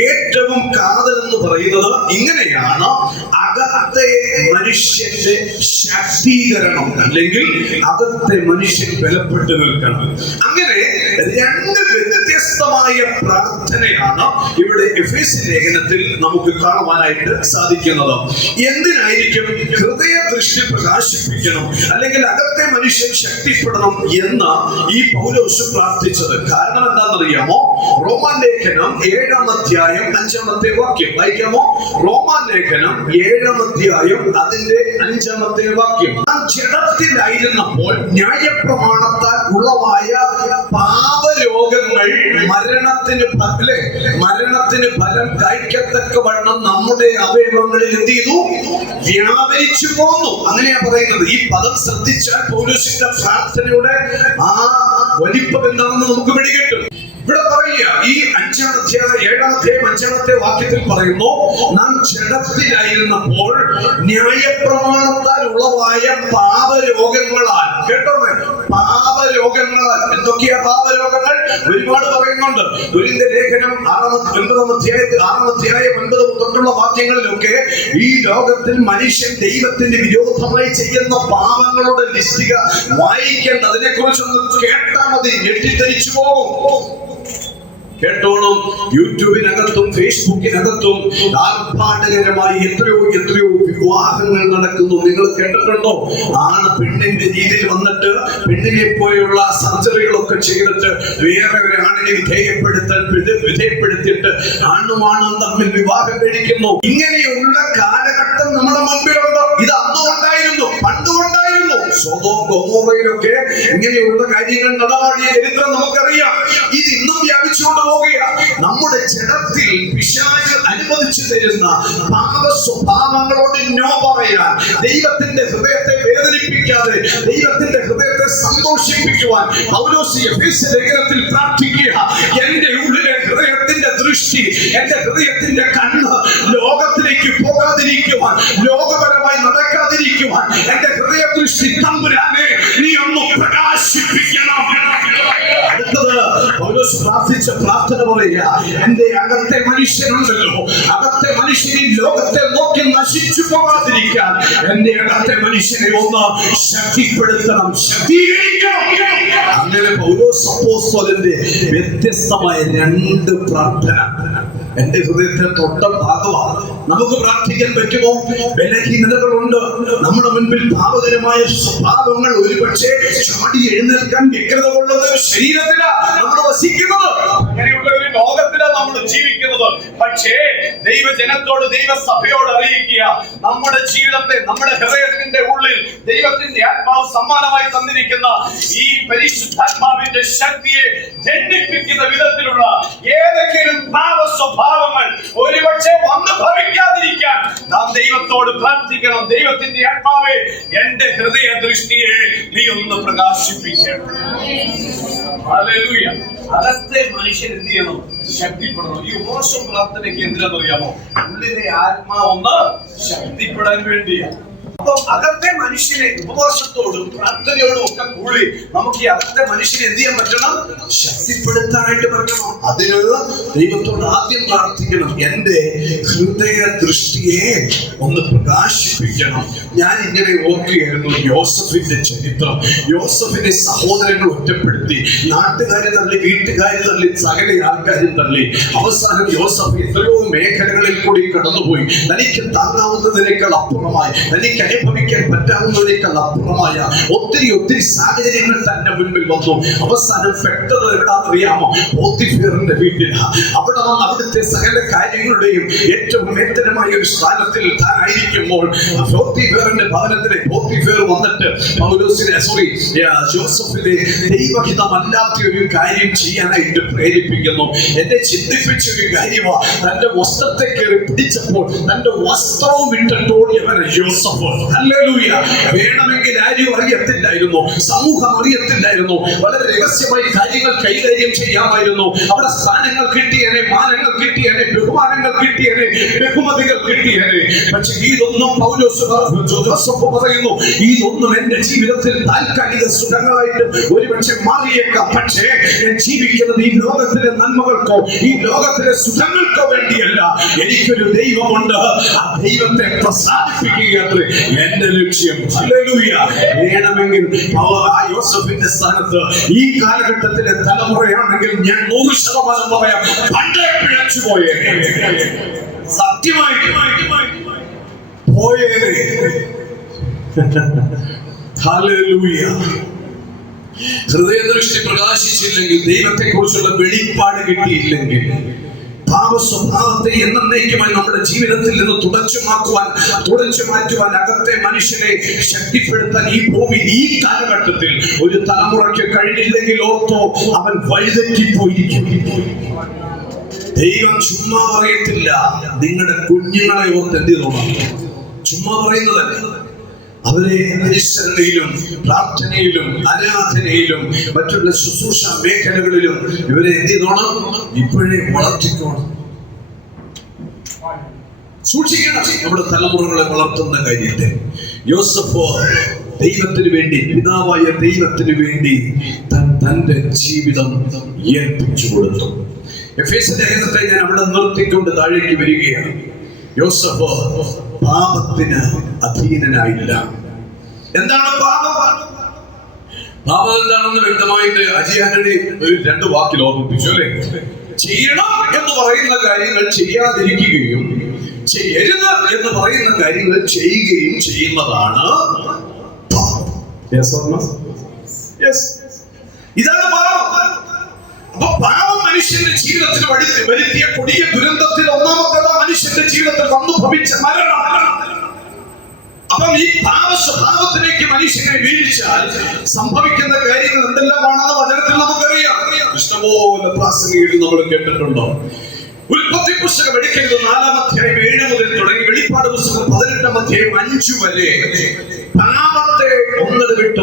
ഏറ്റവും കാതൽ എന്ന് പറയുന്നത് ഇങ്ങനെയാണ്: അകത്തെ മനുഷ്യന്റെ ശാക്തീകരണം, അല്ലെങ്കിൽ അകത്തെ മനുഷ്യൻ ബലപ്പെട്ടു നിൽക്കണം. അങ്ങനെ 2 വ്യത്യസ്തമായ പ്രാർത്ഥനയാണ് ഇവിടെ എഫേസ്യ ലേഖനത്തിൽ നമുക്ക് കാണുവാനായിട്ട് സാധിക്കുന്നത്. എന്തിനായിരിക്കും ഹൃദയ ദൃഷ്ടി പ്രകാശിപ്പിക്കണം അല്ലെങ്കിൽ അകത്തെ മനുഷ്യൻ ശക്തിപ്പെടണം എന്ന് ഈ പൗലോസ് പ്രാർത്ഥിച്ചത്? കാരണം എന്താണെന്നറിയാമോ? റോമാലേഖനം 7-ാം അധ്യായം 5-ാമത്തെ വാക്യം വായിക്കാമോ? റോമാലേഖനം 7-ാം അധ്യായം അതിന്റെ 5-ാമത്തെ വാക്യം. ജഡത്തിലായിരുന്നപ്പോൾ ന്യായപ്രമാണത്താൽ ഉളവായ പാപരോഗങ്ങൾ മരണത്തിന് ഫലം കഴിക്കത്തക്കവണ്ണം നമ്മുടെ അവയവങ്ങളിൽ എന്ത് ചെയ്തു? വ്യാപരിച്ചു പോന്നു. അങ്ങനെയാ പറയുന്നത്. ഈ പദം ശ്രദ്ധിച്ചാൽ പൗലോസിന്റെ പ്രാർത്ഥനയുടെ ആ വലിപ്പം എന്താണെന്ന് നമുക്ക് പിടികിട്ടും. ഇവിടെ പറയുക, ഈ 5-ാം അധ്യായം 7-ാം അധ്യായം 5-ാമത്തെ വാക്യത്തിൽ പറയുന്നു, നാം ജഡത്തിലായിരുന്നപ്പോൾ ന്യായപ്രമാണത്താൽ ഉളവായ പാപരോഗങ്ങളാൽ. കേട്ടോ, പാപരോഗങ്ങളാൽ. എന്തൊക്കെയാ പാപരോഗങ്ങൾ? ഒരുപാട് പറയുന്നുണ്ട്. കൊരിന്ത്യർ ലേഖനം 6-ാം അധ്യായം 9 തൊട്ടുള്ള വാക്യങ്ങളിലൊക്കെ ഈ ലോകത്തിൽ മനുഷ്യൻ ദൈവത്തിന്റെ വിരോധമായി ചെയ്യുന്ന പാപങ്ങളുടെ ലിസ്റ്റിക വായിക്കേണ്ട. അതിനെ കുറിച്ചൊന്ന് കേട്ടാൽ മതി, ഞെട്ടിത്തരിച്ചു പോകും. കേട്ടോണം. യൂട്യൂബിനകത്തും ഫേസ്ബുക്കിനകത്തും ആർഭാടകരമായി എത്രയോ വിവാഹങ്ങൾ നടക്കുന്നു. നിങ്ങൾ കേട്ടിട്ടുണ്ടോ? ആണ് പെണ്ണിന്റെ രീതിയിൽ വന്നിട്ട് പെണ്ണിനെ പോലെയുള്ള സർജറികളൊക്കെ ചെയ്തിട്ട് വേറെ ഒരു ആണിനെ വിധേയപ്പെടുത്തിയിട്ട് ആണുമാണും തമ്മിൽ വിവാഹം കഴിക്കുന്നു. ഇങ്ങനെയുള്ള കാലഘട്ടം നമ്മുടെ മുൻപിലുണ്ട്. ഇത് അന്നുകൊണ്ടായിരുന്നു, പണ്ടുകൊണ്ടായിരുന്നു. സൊദോം ഗൊമോറയിലൊക്കെ ഇങ്ങനെയുള്ള കാര്യങ്ങൾ നടമാടിയ ചരിത്രം നമുക്കറിയാം. ഇത് ഇന്നും വ്യാപിച്ചുകൊണ്ട് പോവുകയാണ്. നമ്മുടെ ജഡത്തിൽ പിശാച് അനുവദിച്ചു തരുന്ന പാപ സ്വഭാവങ്ങളോട് നോ പറയാൻ, ദൈവത്തിന്റെ ഹൃദയത്തെ വേദനിപ്പിക്കാതെ ദൈവത്തിന്റെ ഹൃദയത്തെ സന്തോഷിപ്പിക്കുവാൻ പൗലോസ് എഫേസ്യ ലേഖനത്തിൽ പ്രാർത്ഥിക്കുക. എന്റെ ഉള്ളിലെ ഹൃദയത്തെ ഹൃദയത്തിന്റെ ദൃഷ്ടി, എന്റെ ഹൃദയത്തിന്റെ കണ്ണ് ലോകത്തിലേക്ക് പോകാതിരിക്കുവാൻ, ലോകപരമായി നടക്കാതിരിക്കുവാൻ എന്റെ ഹൃദയ ദൃഷ്ടി തമ്പുരാനെ നീ ഒന്ന് പ്രകാശിപ്പിക്കണം. അടുത്തത് പൗലോസ് പ്രാർത്ഥിച്ച പ്രാർത്ഥന പറയുക, എന്റെ അകത്തെ മനുഷ്യനുണ്ടല്ലോ, അകത്തെ മനുഷ്യനെ ലോകത്തെ നോക്കി നശിച്ചു പോകാതിരിക്കാൻ എന്റെ അകത്തെ മനുഷ്യനെ ഒന്ന് ശക്തിപ്പെടുത്തണം, ശക്തീകരിക്കണം. അങ്ങനെ പൗലോസ് അപ്പോസ്തലന്റെ വ്യത്യസ്തമായ 2 പ്രാർത്ഥന എന്റെ ഹൃദയത്തെ തൊട്ട ഭാഗമാണ്. നമുക്ക് പ്രാർത്ഥിക്കാൻ പറ്റുമോ? ബലഹീനതകളുണ്ട് നമ്മുടെ മുൻപിൽ, പാപകരമായ സ്വഭാവങ്ങൾ ഒരുപക്ഷെ ചാടി എഴുന്നേൽക്കാൻ വ്യക്തത കൊള്ളുന്ന ഒരു ശരീരത്തിലാണ് നമ്മൾ വസിക്കുന്നത്, അങ്ങനെയുള്ള ഒരു ലോകത്തിലാണ് നമ്മൾ ജീവിക്കുന്നത്. പക്ഷേ ദൈവജനത്തോട്, ദൈവസഭയോട് അറിയിക്കുക, നമ്മുടെ ജീവിതത്തെ, നമ്മുടെ ഹൃദയത്തിന്റെ ഉള്ളിൽ ദൈവത്തിന്റെ ആത്മാവ് സമ്മാനമായി തന്നിരിക്കുന്ന ഈ പരിശുദ്ധാത്മാവിന്റെ ശക്തിയെ ജനിപ്പിക്കുന്ന വിധത്തിലുള്ള ഏതെങ്കിലും പാപ സ്വഭാവങ്ങൾ ഒരുപക്ഷെ വന്ന് ഭവിക്കാതിരിക്കാൻ നാം ദൈവത്തോട് പ്രാർത്ഥിക്കണം. ദൈവത്തിന്റെ ആത്മാവേ, എന്റെ ഹൃദയ ദൃഷ്ടിയെ നീ ഒന്ന് പ്രകാശിപ്പിക്കണം. ഹല്ലേലൂയ. അകത്തെ മനുഷ്യൻ എന്ത് ചെയ്യണം? ശക്തിപ്പെടണം. ഈ ഉപവാസം പ്രാർത്ഥനയ്ക്ക് എന്തിനാണെന്നറിയാമോ? ഉള്ളിലെ ആത്മാവൊന്ന് ശക്തിപ്പെടാൻ വേണ്ടിയാണ്. അപ്പൊ അകത്തെ മനുഷ്യനെ ഉപവാസത്തോടും പ്രാർത്ഥനയോടും ഒക്കെ കൂടി നമുക്ക് ഈ അകത്തെ മനുഷ്യനെ എന്ത് ചെയ്യാൻ പറ്റണം? ശക്തിപ്പെടുത്താനായിട്ട് പറ്റണം. അതിന് ദൈവത്തോട് ആദ്യം പ്രാർത്ഥിക്കണം, എന്റെ ഹൃദയ ദൃഷ്ടിയെ ഒന്ന് പ്രകാശിപ്പിക്കണം. ഞാൻ ഇങ്ങനെ ഓർക്കുകയായിരുന്നു യോസഫിന്റെ ചരിത്രം. യോസഫിനെ സഹോദരങ്ങൾ ഒറ്റപ്പെടുത്തി, നാട്ടുകാരെ തള്ളി, വീട്ടുകാരെ തള്ളി, സകല ആൾക്കാരും തള്ളി. അവസാനം യോസഫ് എത്രയോ മേഖലകളിൽ കൂടി കടന്നുപോയി. തനിക്ക് താങ്ങാവുന്നതിനേക്കാൾ അപ്പുറമായി, തനിക്ക് അനുഭവിക്കാൻ പറ്റാവുന്നതിനേക്കാൾ അപ്പുറമായ ഒത്തിരി സാഹചര്യങ്ങൾ തന്റെ മുൻപിൽ വന്നു. അവസാനം പെട്ടത് എവിടാന്നറിയാമോ? പോത്തിഫേറിന്റെ വീട്ടിലാണ്. അവിടെ വന്ന് അവിടുത്തെ സകല കാര്യങ്ങളുടെയും ഏറ്റവും വേതനമായ ഒരു സ്ഥാനത്തിൽ താനായിരിക്കുമ്പോൾ പോത്തിഫേറിന്റെ ഭവനത്തിലെ പോത്തിഫേർ വന്നിട്ട് ജോസഫിനെ ദൈവഹിതമല്ലാത്ത ഒരു കാര്യം ചെയ്യാനായിട്ട് പ്രേരിപ്പിക്കുന്നു. എന്നെ ചിന്തിപ്പിച്ച ഒരു കാര്യമാണ്, തന്റെ വസ്ത്രത്തെ കയറി പിടിച്ചപ്പോൾ തന്റെ വസ്ത്രവും വിട്ടിട്ടോടിയവന് യോസഫ്. ഹല്ലേലൂയ. വേണമെങ്കിൽ ആരും അറിയത്തില്ലായിരുന്നു, സമൂഹം അറിയത്തില്ലായിരുന്നു, വളരെ രഹസ്യമായി കാര്യങ്ങൾ കൈകാര്യം ചെയ്യാമായിരുന്നു. അവിടെ സ്ഥാനങ്ങൾ കിട്ടിയേനെ, മാനങ്ങൾ കിട്ടിയേനെ, ബഹുമാനങ്ങൾ കിട്ടിയേനെ, ബഹുമതികൾ കിട്ടിയേനെ. പക്ഷെ ഇതൊന്നും പൗലോസ് പറയുന്നു, ഇതൊന്നും എന്റെ ജീവിതത്തിൽ താൽക്കാലിക സുഖങ്ങളായിട്ട് ഒരുപക്ഷെ മാറിയേക്കാം. പക്ഷേ ഞാൻ ജീവിക്കുന്നത് ഈ ലോകത്തിലെ നന്മകൾക്കോ ഈ ലോകത്തിലെ സുഖങ്ങൾക്കോ വേണ്ടിയല്ല. എനിക്കൊരു ദൈവമുണ്ട്, ആ ദൈവത്തെ പ്രസാദിപ്പിക്കുകയത്രേ എന്റെ ലക്ഷ്യം. ഹല്ലേലൂയ. വേണമെങ്കിൽ ആ യോസഫിന്റെ സ്ഥാനത്ത് ഈ കാലഘട്ടത്തിലെ തലമുറയാണെങ്കിൽ ഞാൻ 100% പറയാം, പണ്ടേ പിഴച്ചു പോയേ, സത്യമായിട്ട് പോയേ. ഹല്ലേലൂയ. ഹൃദയദൃഷ്ടി പ്രകാശിച്ചില്ലെങ്കിൽ, ദൈവത്തെ കുറിച്ചുള്ള വെളിപ്പാട് കിട്ടിയില്ലെങ്കിൽ, പാപസ്വഭാവത്തെ എന്നേക്കുമായി നമ്മുടെ ജീവിതത്തിൽ നിന്ന് തുടച്ചു മാറ്റുവാൻ അകത്തെ മനുഷ്യനെ ശക്തിപ്പെടുത്താൻ ഈ ഭൂമിയിൽ ഈ കാലഘട്ടത്തിൽ ഒരു തലമുറയ്ക്ക് കഴിഞ്ഞില്ലെങ്കിൽ ഓർത്തോ, അവൻ വഴിതെറ്റിപ്പോയിരിക്കും. ദൈവം ചുമ്മാ പറയത്തില്ല. നിങ്ങളുടെ കുഞ്ഞുങ്ങളെ ഓർത്ത് എന്ത് ചെയ്തോളാം? ചുമ്മാ പറയുന്നതല്ല. അവരെ അനുസരണയിലും പ്രാർത്ഥനയിലും ആരാധനയിലും മറ്റുള്ള ശുശ്രൂഷ മേഖലകളിലും ഇവരെ എന്ത് ചെയ്തോണം? ഇപ്പോഴേ വളർത്തിക്കോണം, സൂക്ഷിക്കണം. നമ്മുടെ തലമുറകളെ വളർത്തുന്ന കാര്യത്തെ യോസഫ് ദൈവത്തിന് വേണ്ടി, പിതാവായ ദൈവത്തിന് വേണ്ടി തന്റെ ജീവിതം ഏൽപ്പിച്ചു കൊടുത്തു. എഫേസ്യ ലേഖനത്തെ ഞാൻ അവിടെ നിർത്തിക്കൊണ്ട് താഴേക്ക് വരികയാണ്. യോസഫ് പാപത്തിന് അധീനനായില്ല. എന്താണ് പാപം? പാപം എന്താണെന്ന് വ്യക്തമായിട്ട് അജയ് ആന്റണി ഒരു 2 വാക്കിൽ ഓർമ്മിപ്പിച്ചു അല്ലേ? ചെയ്യണം എന്ന് പറയുന്ന കാര്യങ്ങൾ ചെയ്യാതിരിക്കുകയും ചെയ്യരുത് എന്ന് പറയുന്ന കാര്യങ്ങൾ ചെയ്യുകയും ചെയ്യുന്നതാണ് പാപം. ഇതാണ് പാപം. അപ്പൊ പാപം മനുഷ്യന്റെ ജീവിതത്തിൽ വരുത്തിയ കൊടിയ ദുരന്തത്തിൽ ഒന്നാമത്തേത് മനുഷ്യന്റെ ജീവിതത്തിൽ വന്നു ഭവിച്ച മരണം. അപ്പം ഈ പാപ സ്വഭാവത്തിലേക്ക് മനുഷ്യനെ വീഴ്ചാൽ സംഭവിക്കുന്ന കാര്യങ്ങൾ എന്തെല്ലാമാണെന്ന് വചനത്തിൽ നമുക്കറിയാം. ഇഷ്ടംപോലെ പ്രാസംഗികൾ നമ്മൾ കേട്ടിട്ടുണ്ടോ? ഉൽപ്പത്തി പുസ്തകം എടുക്കരുത് 4-ാം അധ്യായം 7 മുതൽ തുടങ്ങി വെളിപ്പാട് പുസ്തകം 18-ാം അധ്യായം 5 വരെ പാപത്തെ ഒന്നിടവിട്ട്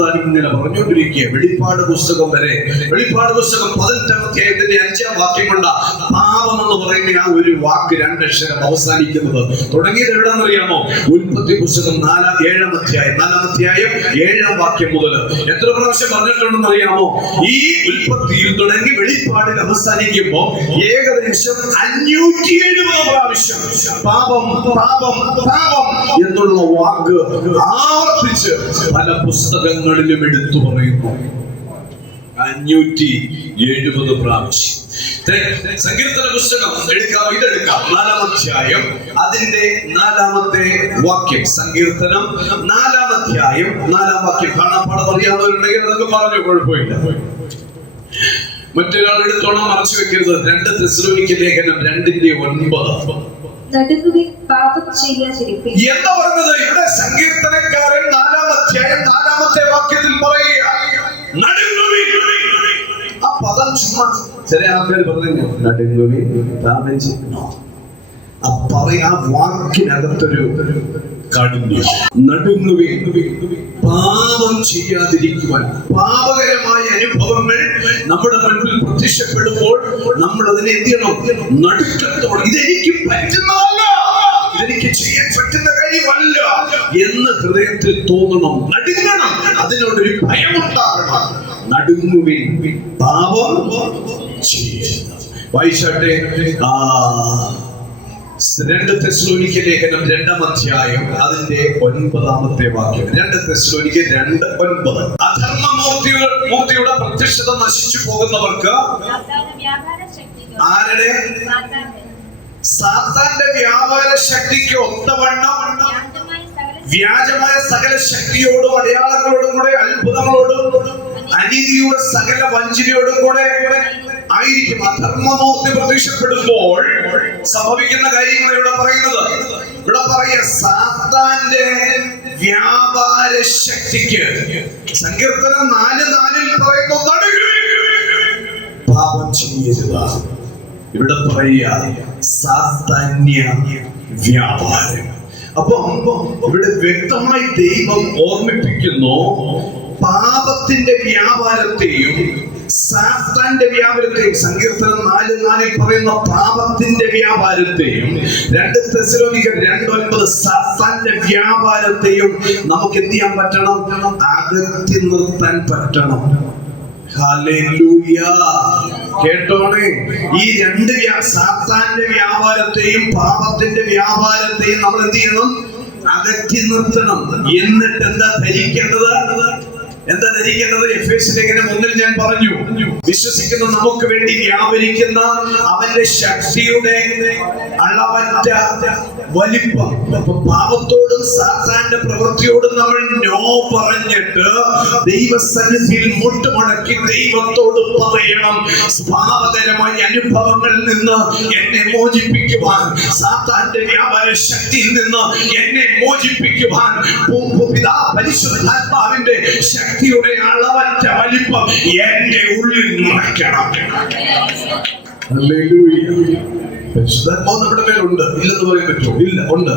താൻ ഇങ്ങനെ പറഞ്ഞുകൊണ്ടിരിക്കുക. വെളിപ്പാട് പുസ്തകം വരെ, വെളിപ്പാട് പുസ്തകം 18-ാം അധ്യായത്തിന്റെ 5-ാം വാക്യം കൊണ്ട് പാപം എന്ന് പറയുന്ന ആ ഒരു വാക്ക് 2 അക്ഷരം അവസാനിക്കുന്നത്. തുടങ്ങിയത് എവിടെന്നറിയാമോ? ഉൽപ്പത്തി പുസ്തകം 4-ാം അധ്യായം 7-ാം വാക്യം മുതൽ എത്ര പ്രാവശ്യം പറഞ്ഞിട്ടുണ്ടെന്ന് അറിയാമോ? ഈ ഉൽപ്പത്തിയിൽ തുടങ്ങി വെളിപ്പാടിൽ അവസാനിക്കുമ്പോ ഏകദേശം 570 പ്രാവശ്യം പാപം പാപം പാപം എന്നുള്ള വാക്ക് ആവർത്തിച്ച് പല പുസ്തകങ്ങളിലും എടുത്തു പറയുന്നു. 570 പ്രാവശ്യം. സങ്കീർത്തന പുസ്തകം ഇതെടുക്കാം 4-ാം അധ്യായം അതിന്റെ 4-ാമത്തെ വാക്യം. സങ്കീർത്തനം 4-ാം അധ്യായം 4-ാം വാക്യം. കാണാപ്പാടം അറിയാവുന്നവരുണ്ടെങ്കിൽ അതൊക്കെ പറഞ്ഞു, കുഴപ്പമില്ല. മറ്റൊരാൾ എടുത്തോണം, മറച്ചു വെക്കരുത്. 2 തെസ്സലോനിക്ക ലേഖനം 2:9. നടുങ്ങുവിൻ, പാപം ചെയ്യാതിരിപ്പിൻ. എന്താ പറഞ്ഞത് ഇവിടെ? സങ്കീർത്തനക്കാരൻ 4-ാം അധ്യായം 4-ാമത്തെ വാക്യത്തിൽ പറയുക, നടുങ്ങുവിൻ. ആ പദം ചുമ്മാ ചില ആൾക്കാർ പറഞ്ഞു, നടുങ്ങുവിൻ ആ വാക്കിനകത്തൊരു കാഠിന്യം. നടുങ്ങുവിൻ, പാപം ചെയ്യാതിരിക്കുവാൻ. പാപകരമായ അനുഭവങ്ങൾ നമ്മുടെ മുൻപിൽ പ്രത്യക്ഷപ്പെടുമ്പോൾ നമ്മൾ അതിനെ എന്ത് ചെയ്യണം? നടുക്കത്തോടെ ഇതെനിക്ക് പറ്റുന്നതല്ല, ഇതെനിക്ക് ചെയ്യാൻ പറ്റുന്ന കാര്യമല്ല എന്ന് ഹൃദയത്തിൽ തോന്നണം, നടുങ്ങണം, അതിനോടൊരു ഭയമുണ്ടാകണം. നടുങ്ങുവിൻ, പാപം ചെയ്യരുത്. വായിച്ചാട്ടെ 2 തെസ്സലോനിക്ക ലേഖനം 2-ാം അധ്യായം അതിന്റെ 9-ാമത്തെ വാക്യം. 2 തെസ്സലോനിക്ക 2:9. അധർമ്മമൂർത്തിയുടെ പ്രത്യക്ഷത നശിച്ചു പോകുന്നവർക്ക് ആരുടെ? സാത്താന്റെ വ്യാപാര ശക്തിക്ക് ഒത്തവണ്ണം വ്യാജമായ സകല ശക്തിയോടും അടയാളങ്ങളോടും കൂടെ, അത്ഭുതങ്ങളോടും അനീതിയുടെ സകല വഞ്ചനയോടും കൂടെ ആയിരിക്കും. അധർമ്മമൂർത്തി പ്രത്യക്ഷപ്പെടുമ്പോൾ സംഭവിക്കുന്ന കാര്യങ്ങൾ ഇവിടെ പറയുന്നത്. ഇവിടെ പറയുക, സാത്താന്റെ വ്യാപാര ശക്തിക്ക്. സങ്കീർത്തനം 4:4 പറയുന്നു, പാപം ചെയ്യരുത്. ഇവിടെ പറയുക സാത്താന്യ വ്യാപാരം. അപ്പൊ ഇവിടെ വ്യക്തമായി ദൈവം ഓർമ്മിപ്പിക്കുന്നു, പാപത്തിന്റെ വ്യാപാരത്തെയും സാത്താന്റെ വ്യാപാരത്തെയും. സങ്കീർത്തനം 4:4 പറയുന്ന പാപത്തിന്റെ വ്യാപാരത്തെയും 2 തെസ്സലോനിക്ക 2:9 സാത്താന്റെ വ്യാപാരത്തെയും നമുക്ക് എന്ത് ചെയ്യാൻ പറ്റണം? അകറ്റി നിർത്താൻ പറ്റണം. ഹല്ലേലൂയ. കേട്ടോണേ, ഈ 2 സാത്താന്റെ വ്യാപാരത്തെയും പാപത്തിന്റെ വ്യാപാരത്തെയും നമ്മൾ എന്ത് ചെയ്യണം? അകറ്റി നിർത്തണം. എന്നിട്ട് എന്താ ധരിക്കേണ്ടത്? എഫേസ്യ ലേഖനം 1-ൽ ഞാൻ പറഞ്ഞു, വിശ്വസിക്കുന്ന നമുക്ക് വേണ്ടി വ്യാപരിക്കുന്ന അവന്റെ ശക്തിയുടെ അളവറ്റ വലിപ്പം. അപ്പൊ പാപത്തോടും സാത്താന്റെ പ്രവൃത്തിയോടും നമ്മൾ നോ പറഞ്ഞിട്ട് ദൈവസന്നിധിയിൽ മുട്ടുമടക്കി ദൈവത്തോട് പറയണം, പാപകരമായ അനുഭവങ്ങളിൽ നിന്ന് എന്നെ മോചിപ്പിക്കുവാൻ, സാത്താന്റെ വ്യാപാര ശക്തിയിൽ നിന്ന് എന്നെ മോചിപ്പിക്കുവാൻ പരിശുദ്ധാത്മാവിന്റെ ശക്തിയുടെ അളവറ്റ വലിപ്പം എന്റെ ഉള്ളിൽ നിറയ്ക്കണം. പരിശുദ്ധാത്മാവ് നമ്മുടെ മേലുണ്ട്, ഇല്ലെന്ന് പറയാൻ പറ്റുമോ? ഇല്ല, ഉണ്ട്.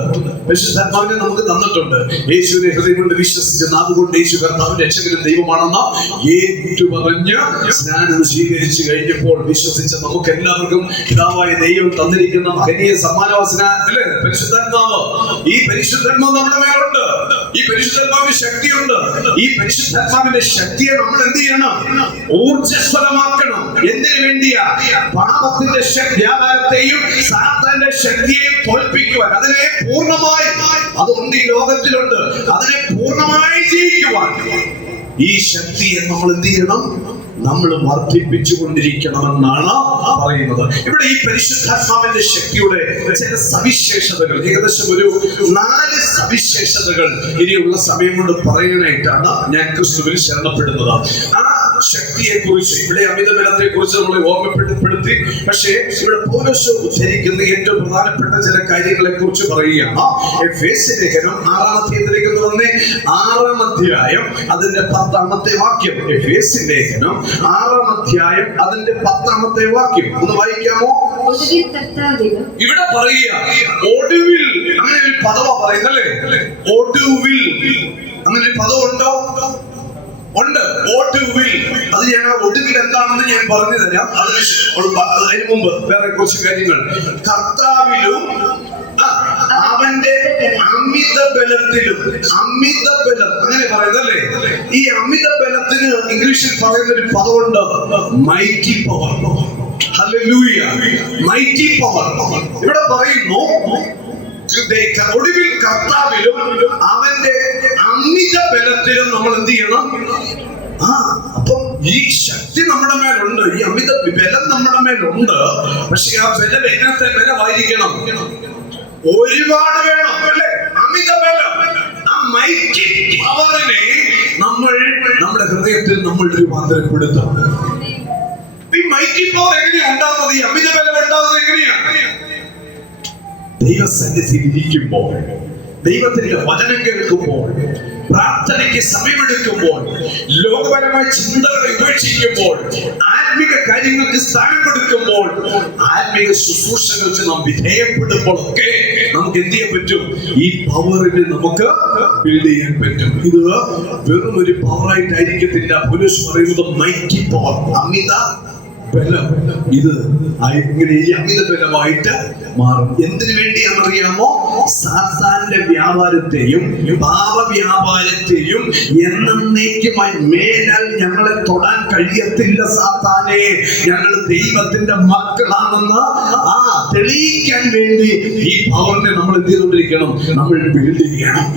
പരിശുദ്ധാത്മാവിനെ നമുക്ക് തന്നിട്ടുണ്ട്. യേശുവിനെ ഹൃദയം കൊണ്ട് വിശ്വസിച്ച് നാവുകൊണ്ട് യേശു കർത്താവിന്റെ രക്ഷകനും ദൈവമാണെന്ന് ഏറ്റുപറഞ്ഞ് സ്നാനം സ്വീകരിച്ചു കഴിഞ്ഞപ്പോൾ വിശ്വസിച്ച നമുക്ക് എല്ലാവർക്കും പിതാവായ ദൈവം തന്നിരിക്കുന്ന മഹനീയ സമ്മാനവാസന അല്ലേ പരിശുദ്ധാത്മാവ്. ഈ പരിശുദ്ധാത്മാവ് നമ്മുടെ മേലുണ്ട്. ഈ പരിശുദ്ധാത്മാവിന്റെ ശക്തിയുണ്ട്. ഈ പരിശുദ്ധാത്മാവിന്റെ ശക്തിയെ നമ്മൾ എന്ത് ചെയ്യണം? ഊർജ്ജസ്വലമാക്കണം. എന്തിനു വേണ്ടിയാ? പാപത്തിന്റെ വ്യാപാരത്തെയും സാത്താന്റെ ശക്തിയെയും തോൽപ്പിക്കുവാൻ, അതിനെ പൂർണ്ണമായി, അതുകൊണ്ട് ഈ ലോകത്തിലുണ്ട്, അതിനെ പൂർണ്ണമായി ജയിക്കുവാൻ ഈ ശക്തിയെ നമ്മൾ എന്ത് ചെയ്യണം? നമ്മൾ വർദ്ധിപ്പിച്ചു കൊണ്ടിരിക്കണമെന്നാണ് പറയുന്നത്. ഇവിടെ ഈ പരിശുദ്ധാത്മാവിന്റെ ശക്തിയുടെ ചില സവിശേഷതകൾ, ഏകദേശം ഒരു 4 സവിശേഷതകൾ ഇനിയുള്ള സമയം കൊണ്ട് പറയാനായിട്ടാണ് ഞാൻ ക്രിസ്തുവിൽ ശരണപ്പെടുന്നത്. ആ ശക്തിയെ കുറിച്ച്, ഇവിടെ അമിതബലത്തെ കുറിച്ച് നമ്മളെ ഓർമ്മപ്പെടുത്തി. പക്ഷേ ഇവിടെ പൗലോസ് ഉദ്ധരിക്കുന്ന ഏറ്റവും പ്രധാനപ്പെട്ട ചില കാര്യങ്ങളെ കുറിച്ച് പറയുകയാണ്. എഫേസ്യ ലേഖനം 6-ാം അധ്യായത്തിലേക്ക് വന്നേ. 6-ാം അധ്യായം അതിന്റെ 10-ാമത്തെ വാക്യം. എഫേസ്യ ലേഖനം 6-ാം അധ്യായം അതിന്റെ 10-ാമത്തെ വാക്യം ഒന്ന് വായിക്കാമോ? ഇവിടെ പറയുക ഒടുവിൽ, അങ്ങനെ ഒരു പദവാ പറയുന്നല്ലേ, ഒടുവിൽ. അങ്ങനെ ഒരു പദം ഉണ്ടോ? ഉണ്ട്. ഒടുവിൽ. അത് ഞാൻ ആ ഒടുവിൽ എന്താണെന്ന് ഞാൻ പറഞ്ഞു തരാം. അതിന് മുമ്പ് വേറെ കുറച്ച് കാര്യങ്ങൾ. കർത്താവിലും അവന്റെ അമിത ബലത്തിലും. അമിത ബലം അങ്ങനെ പറയുന്നല്ലേ? ഈ അമിത ബലത്തിന് ഇംഗ്ലീഷിൽ പറയുന്ന ഒരു പദമുണ്ട്, mighty power. Hallelujah. Mighty power. ഇവിടെ പറയുന്നു ഒടുവിൽ കർത്താവിലും അവന്റെ അമിത ബലത്തിലും നമ്മൾ എന്ത് ചെയ്യണം? അപ്പം ഈ ശക്തി നമ്മുടെ മേലുണ്ട്, ഈ അമിത ബലം നമ്മുടെ മേലുണ്ട്. പക്ഷെ ആ ബലം എങ്ങനത്തെ ബലമായിരിക്കണം? ഒരുപാട് വേണം, അല്ലേ? അമിത ബലം. ആ മൈറ്റി പവറിനെ നമ്മൾ നമ്മുടെ ഹൃദയത്തിൽ നമ്മൾ രൂപാന്തരപ്പെടുത്തണം. ഈ മൈറ്റി പവർ എങ്ങനെയാണ് ഉണ്ടാകുന്നത്? ഈ അമിത ബലം ഉണ്ടാകുന്നത് എങ്ങനെയാണ്? ദൈവസന്നിധിയിൽ ഇരിക്കുമ്പോൾ, ദൈവത്തിന്റെ വചനം കേൾക്കുമ്പോൾ, പ്രാർത്ഥനയ്ക്ക് സമയമെടുക്കുമ്പോൾ, ലോകപരമായ ചിന്തകളെ ഉപേക്ഷിക്കുമ്പോൾ, ആത്മീക കാര്യങ്ങൾക്ക് സ്ഥാനം കൊടുക്കുമ്പോൾ, ആത്മീക ശുശ്രൂഷകൾക്ക് നാം വിധേയപ്പെടുമ്പോൾ ഒക്കെ നമുക്ക് എന്ത് ചെയ്യാൻ പറ്റും? ഈ പവറിനെ നമുക്ക് ബിൽഡ് ചെയ്യാൻ പറ്റും. ഇത് വെറും ഒരു പവറായിട്ടായിരിക്കത്തില്ല. പൗലോസ് പറയുന്നത് മൈറ്റി പവർ, അമിത ബലം. ഇത് ഇങ്ങനെ ഈ അമിത ബലമായിട്ട് മാറും. എന്തിനു വേണ്ടിയാണെന്നറിയാമോ? സാത്താന്റെ വ്യാപാരത്തെയും പാപവ്യാപാരത്തെയും എന്നേക്കുമായി മേലാൽ ഞങ്ങളെ തൊടാൻ കഴിയത്തില്ല. സാത്താനെ, ഞങ്ങൾ ദൈവത്തിന്റെ മക്കളാണെന്ന് തെളിയിക്കാൻ വേണ്ടി ഈ പവറിനെ നമ്മൾ എന്ത് ചെയ്തുകൊണ്ടിരിക്കണം? നമ്മൾ ബിൽഡ് ചെയ്യണം.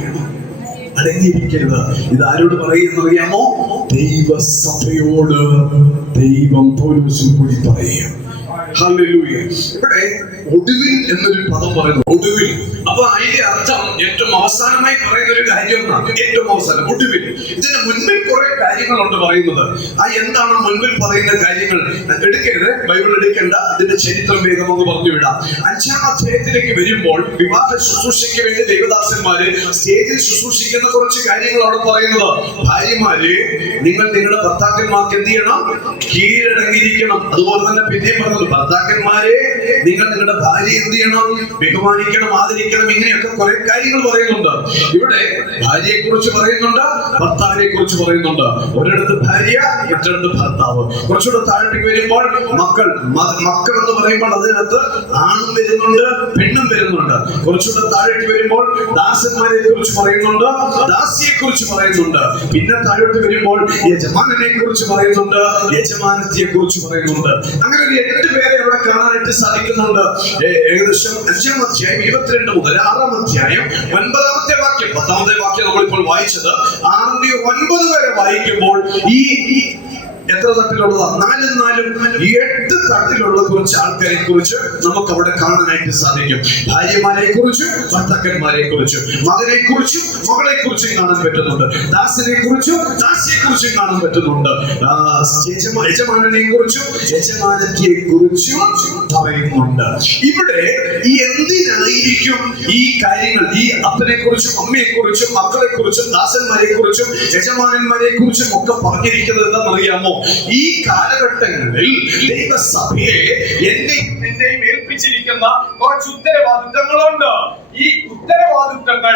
അടങ്ങിയിരിക്കരുത്. ഇത് ആരോട് പറയുന്നറിയാമോ? ദൈവസഭയോട് ദൈവം പൗലോസിൽ കൂടി പറയും. ഹല്ലേലൂയ. ഇവിടെ ഒടുവിൽ എന്നൊരു പദം പറയുന്നു. ഒടുവിൽ. അപ്പൊ അതിന്റെ അർത്ഥം ഏറ്റവും അവസാനമായി പറയുന്ന ഒരു കാര്യം എന്നാണ്. ഏറ്റവും അവസാനം, ഒടുവിൽ. ഇതിന് മുൻപിൽ കുറെ കാര്യങ്ങളുണ്ട് പറയുന്നത്. എന്താണ് മുൻപിൽ പറയുന്ന കാര്യങ്ങൾ? എടുക്കരുത്, ബൈബിൾ എടുക്കേണ്ട. ഇതിന്റെ ചരിത്രം വേഗം ഒന്ന് പറഞ്ഞു വിടാം. 5-ാം അധ്യായത്തിലേക്ക് വരുമ്പോൾ വിവാഹ ശുശ്രൂഷയ്ക്ക് വേണ്ടി ദൈവദാസന്മാര് സ്റ്റേജിൽ ശുശ്രൂഷിക്കുന്ന കുറച്ച് കാര്യങ്ങളാണ് പറയുന്നത്. ഭാര്യമാര്, നിങ്ങൾ നിങ്ങളുടെ ഭർത്താക്കന്മാർക്ക് എന്ത് ചെയ്യണം? കീഴടങ്ങിയിരിക്കണം. അതുപോലെ തന്നെ പിന്നെയും പറഞ്ഞത്, ഭർത്താക്കന്മാരെ, നിങ്ങൾ നിങ്ങളുടെ ഭാര്യ എന്ത് ചെയ്യണം? ബഹുമാനിക്കണം, ആദരിക്കണം. ഇങ്ങനെയൊക്കെ കുറെ കാര്യങ്ങൾ പറയുന്നുണ്ട്. ഇവിടെ ഭാര്യയെ കുറിച്ച് പറയുന്നുണ്ട്, ഭർത്താവിനെ കുറിച്ച് പറയുന്നുണ്ട്. ഒരിടത്ത് ഭാര്യ, മറ്റൊരിടത്ത് ഭർത്താവ്. കുറച്ചുകൂടെ താഴേക്ക് വരുമ്പോൾ മക്കൾ. മക്കൾ എന്ന് പറയുമ്പോൾ അതിനകത്ത് ആണും വരുന്നുണ്ട്, പെണ്ണും വരുന്നുണ്ട്. കുറച്ചുകൂടെ താഴേക്ക് വരുമ്പോൾ ദാസന്മാരെ കുറിച്ച് പറയുന്നുണ്ട്, ദാസിയെ കുറിച്ച് പറയുന്നുണ്ട്. പിന്നെ താഴോട്ട് വരുമ്പോൾ യജമാനനെ കുറിച്ച് പറയുന്നുണ്ട്, യജമാനത്തിയെ കുറിച്ച് പറയുന്നുണ്ട്. അങ്ങനെ ഒരു 8 പേരെ അവിടെ കാണാനായിട്ട് സാധിക്കുന്നുണ്ട്. ഏകദേശം 5-ാം അധ്യായം 22 മുതൽ 6-ാം അധ്യായം 9-ാമത്തെ വാക്യം, 10-ാമത്തെ വാക്യം നമ്മളിപ്പോൾ വായിച്ചത്. 6-9 വരെ വായിക്കുമ്പോൾ ഈ എത്ര തട്ടിലുള്ളതാണ്? 4-4 8 തട്ടിലുള്ള കുറച്ച് ആൾക്കാരെ കുറിച്ച് നമുക്ക് അവിടെ കാണാനായിട്ട് സാധിക്കും. ഭാര്യമാരെ കുറിച്ചും ഭർത്താക്കന്മാരെ കുറിച്ചും, മകനെ കുറിച്ചും മകളെ കുറിച്ചും കാണാൻ പറ്റുന്നുണ്ട്. ദാസനെ കുറിച്ചും ദാസിയെ കുറിച്ചും കാണാൻ പറ്റുന്നുണ്ട്. യജമാനനെ കുറിച്ചും യജമാനത്തിയെ കുറിച്ചും പറയുന്നുണ്ട്. ഇവിടെ ഈ എന്തിനായിരിക്കും ഈ കാര്യങ്ങൾ? ഈ അപ്പനെ കുറിച്ചും അമ്മയെ കുറിച്ചും മക്കളെ കുറിച്ചും ദാസന്മാരെ കുറിച്ചും യജമാനന്മാരെ കുറിച്ചും ഒക്കെ പറഞ്ഞിരിക്കുന്നത് എന്താണെന്നറിയാമോ? ഈ കാലഘട്ടങ്ങളിൽ ദൈവസഭയെ എന്റെയും നിന്റെയും ഏൽപ്പിച്ചിരിക്കുന്ന കുറച്ച് ഉത്തരവാദിത്തങ്ങളുണ്ട്. ഈ ഉത്തരവാദിത്തങ്ങൾ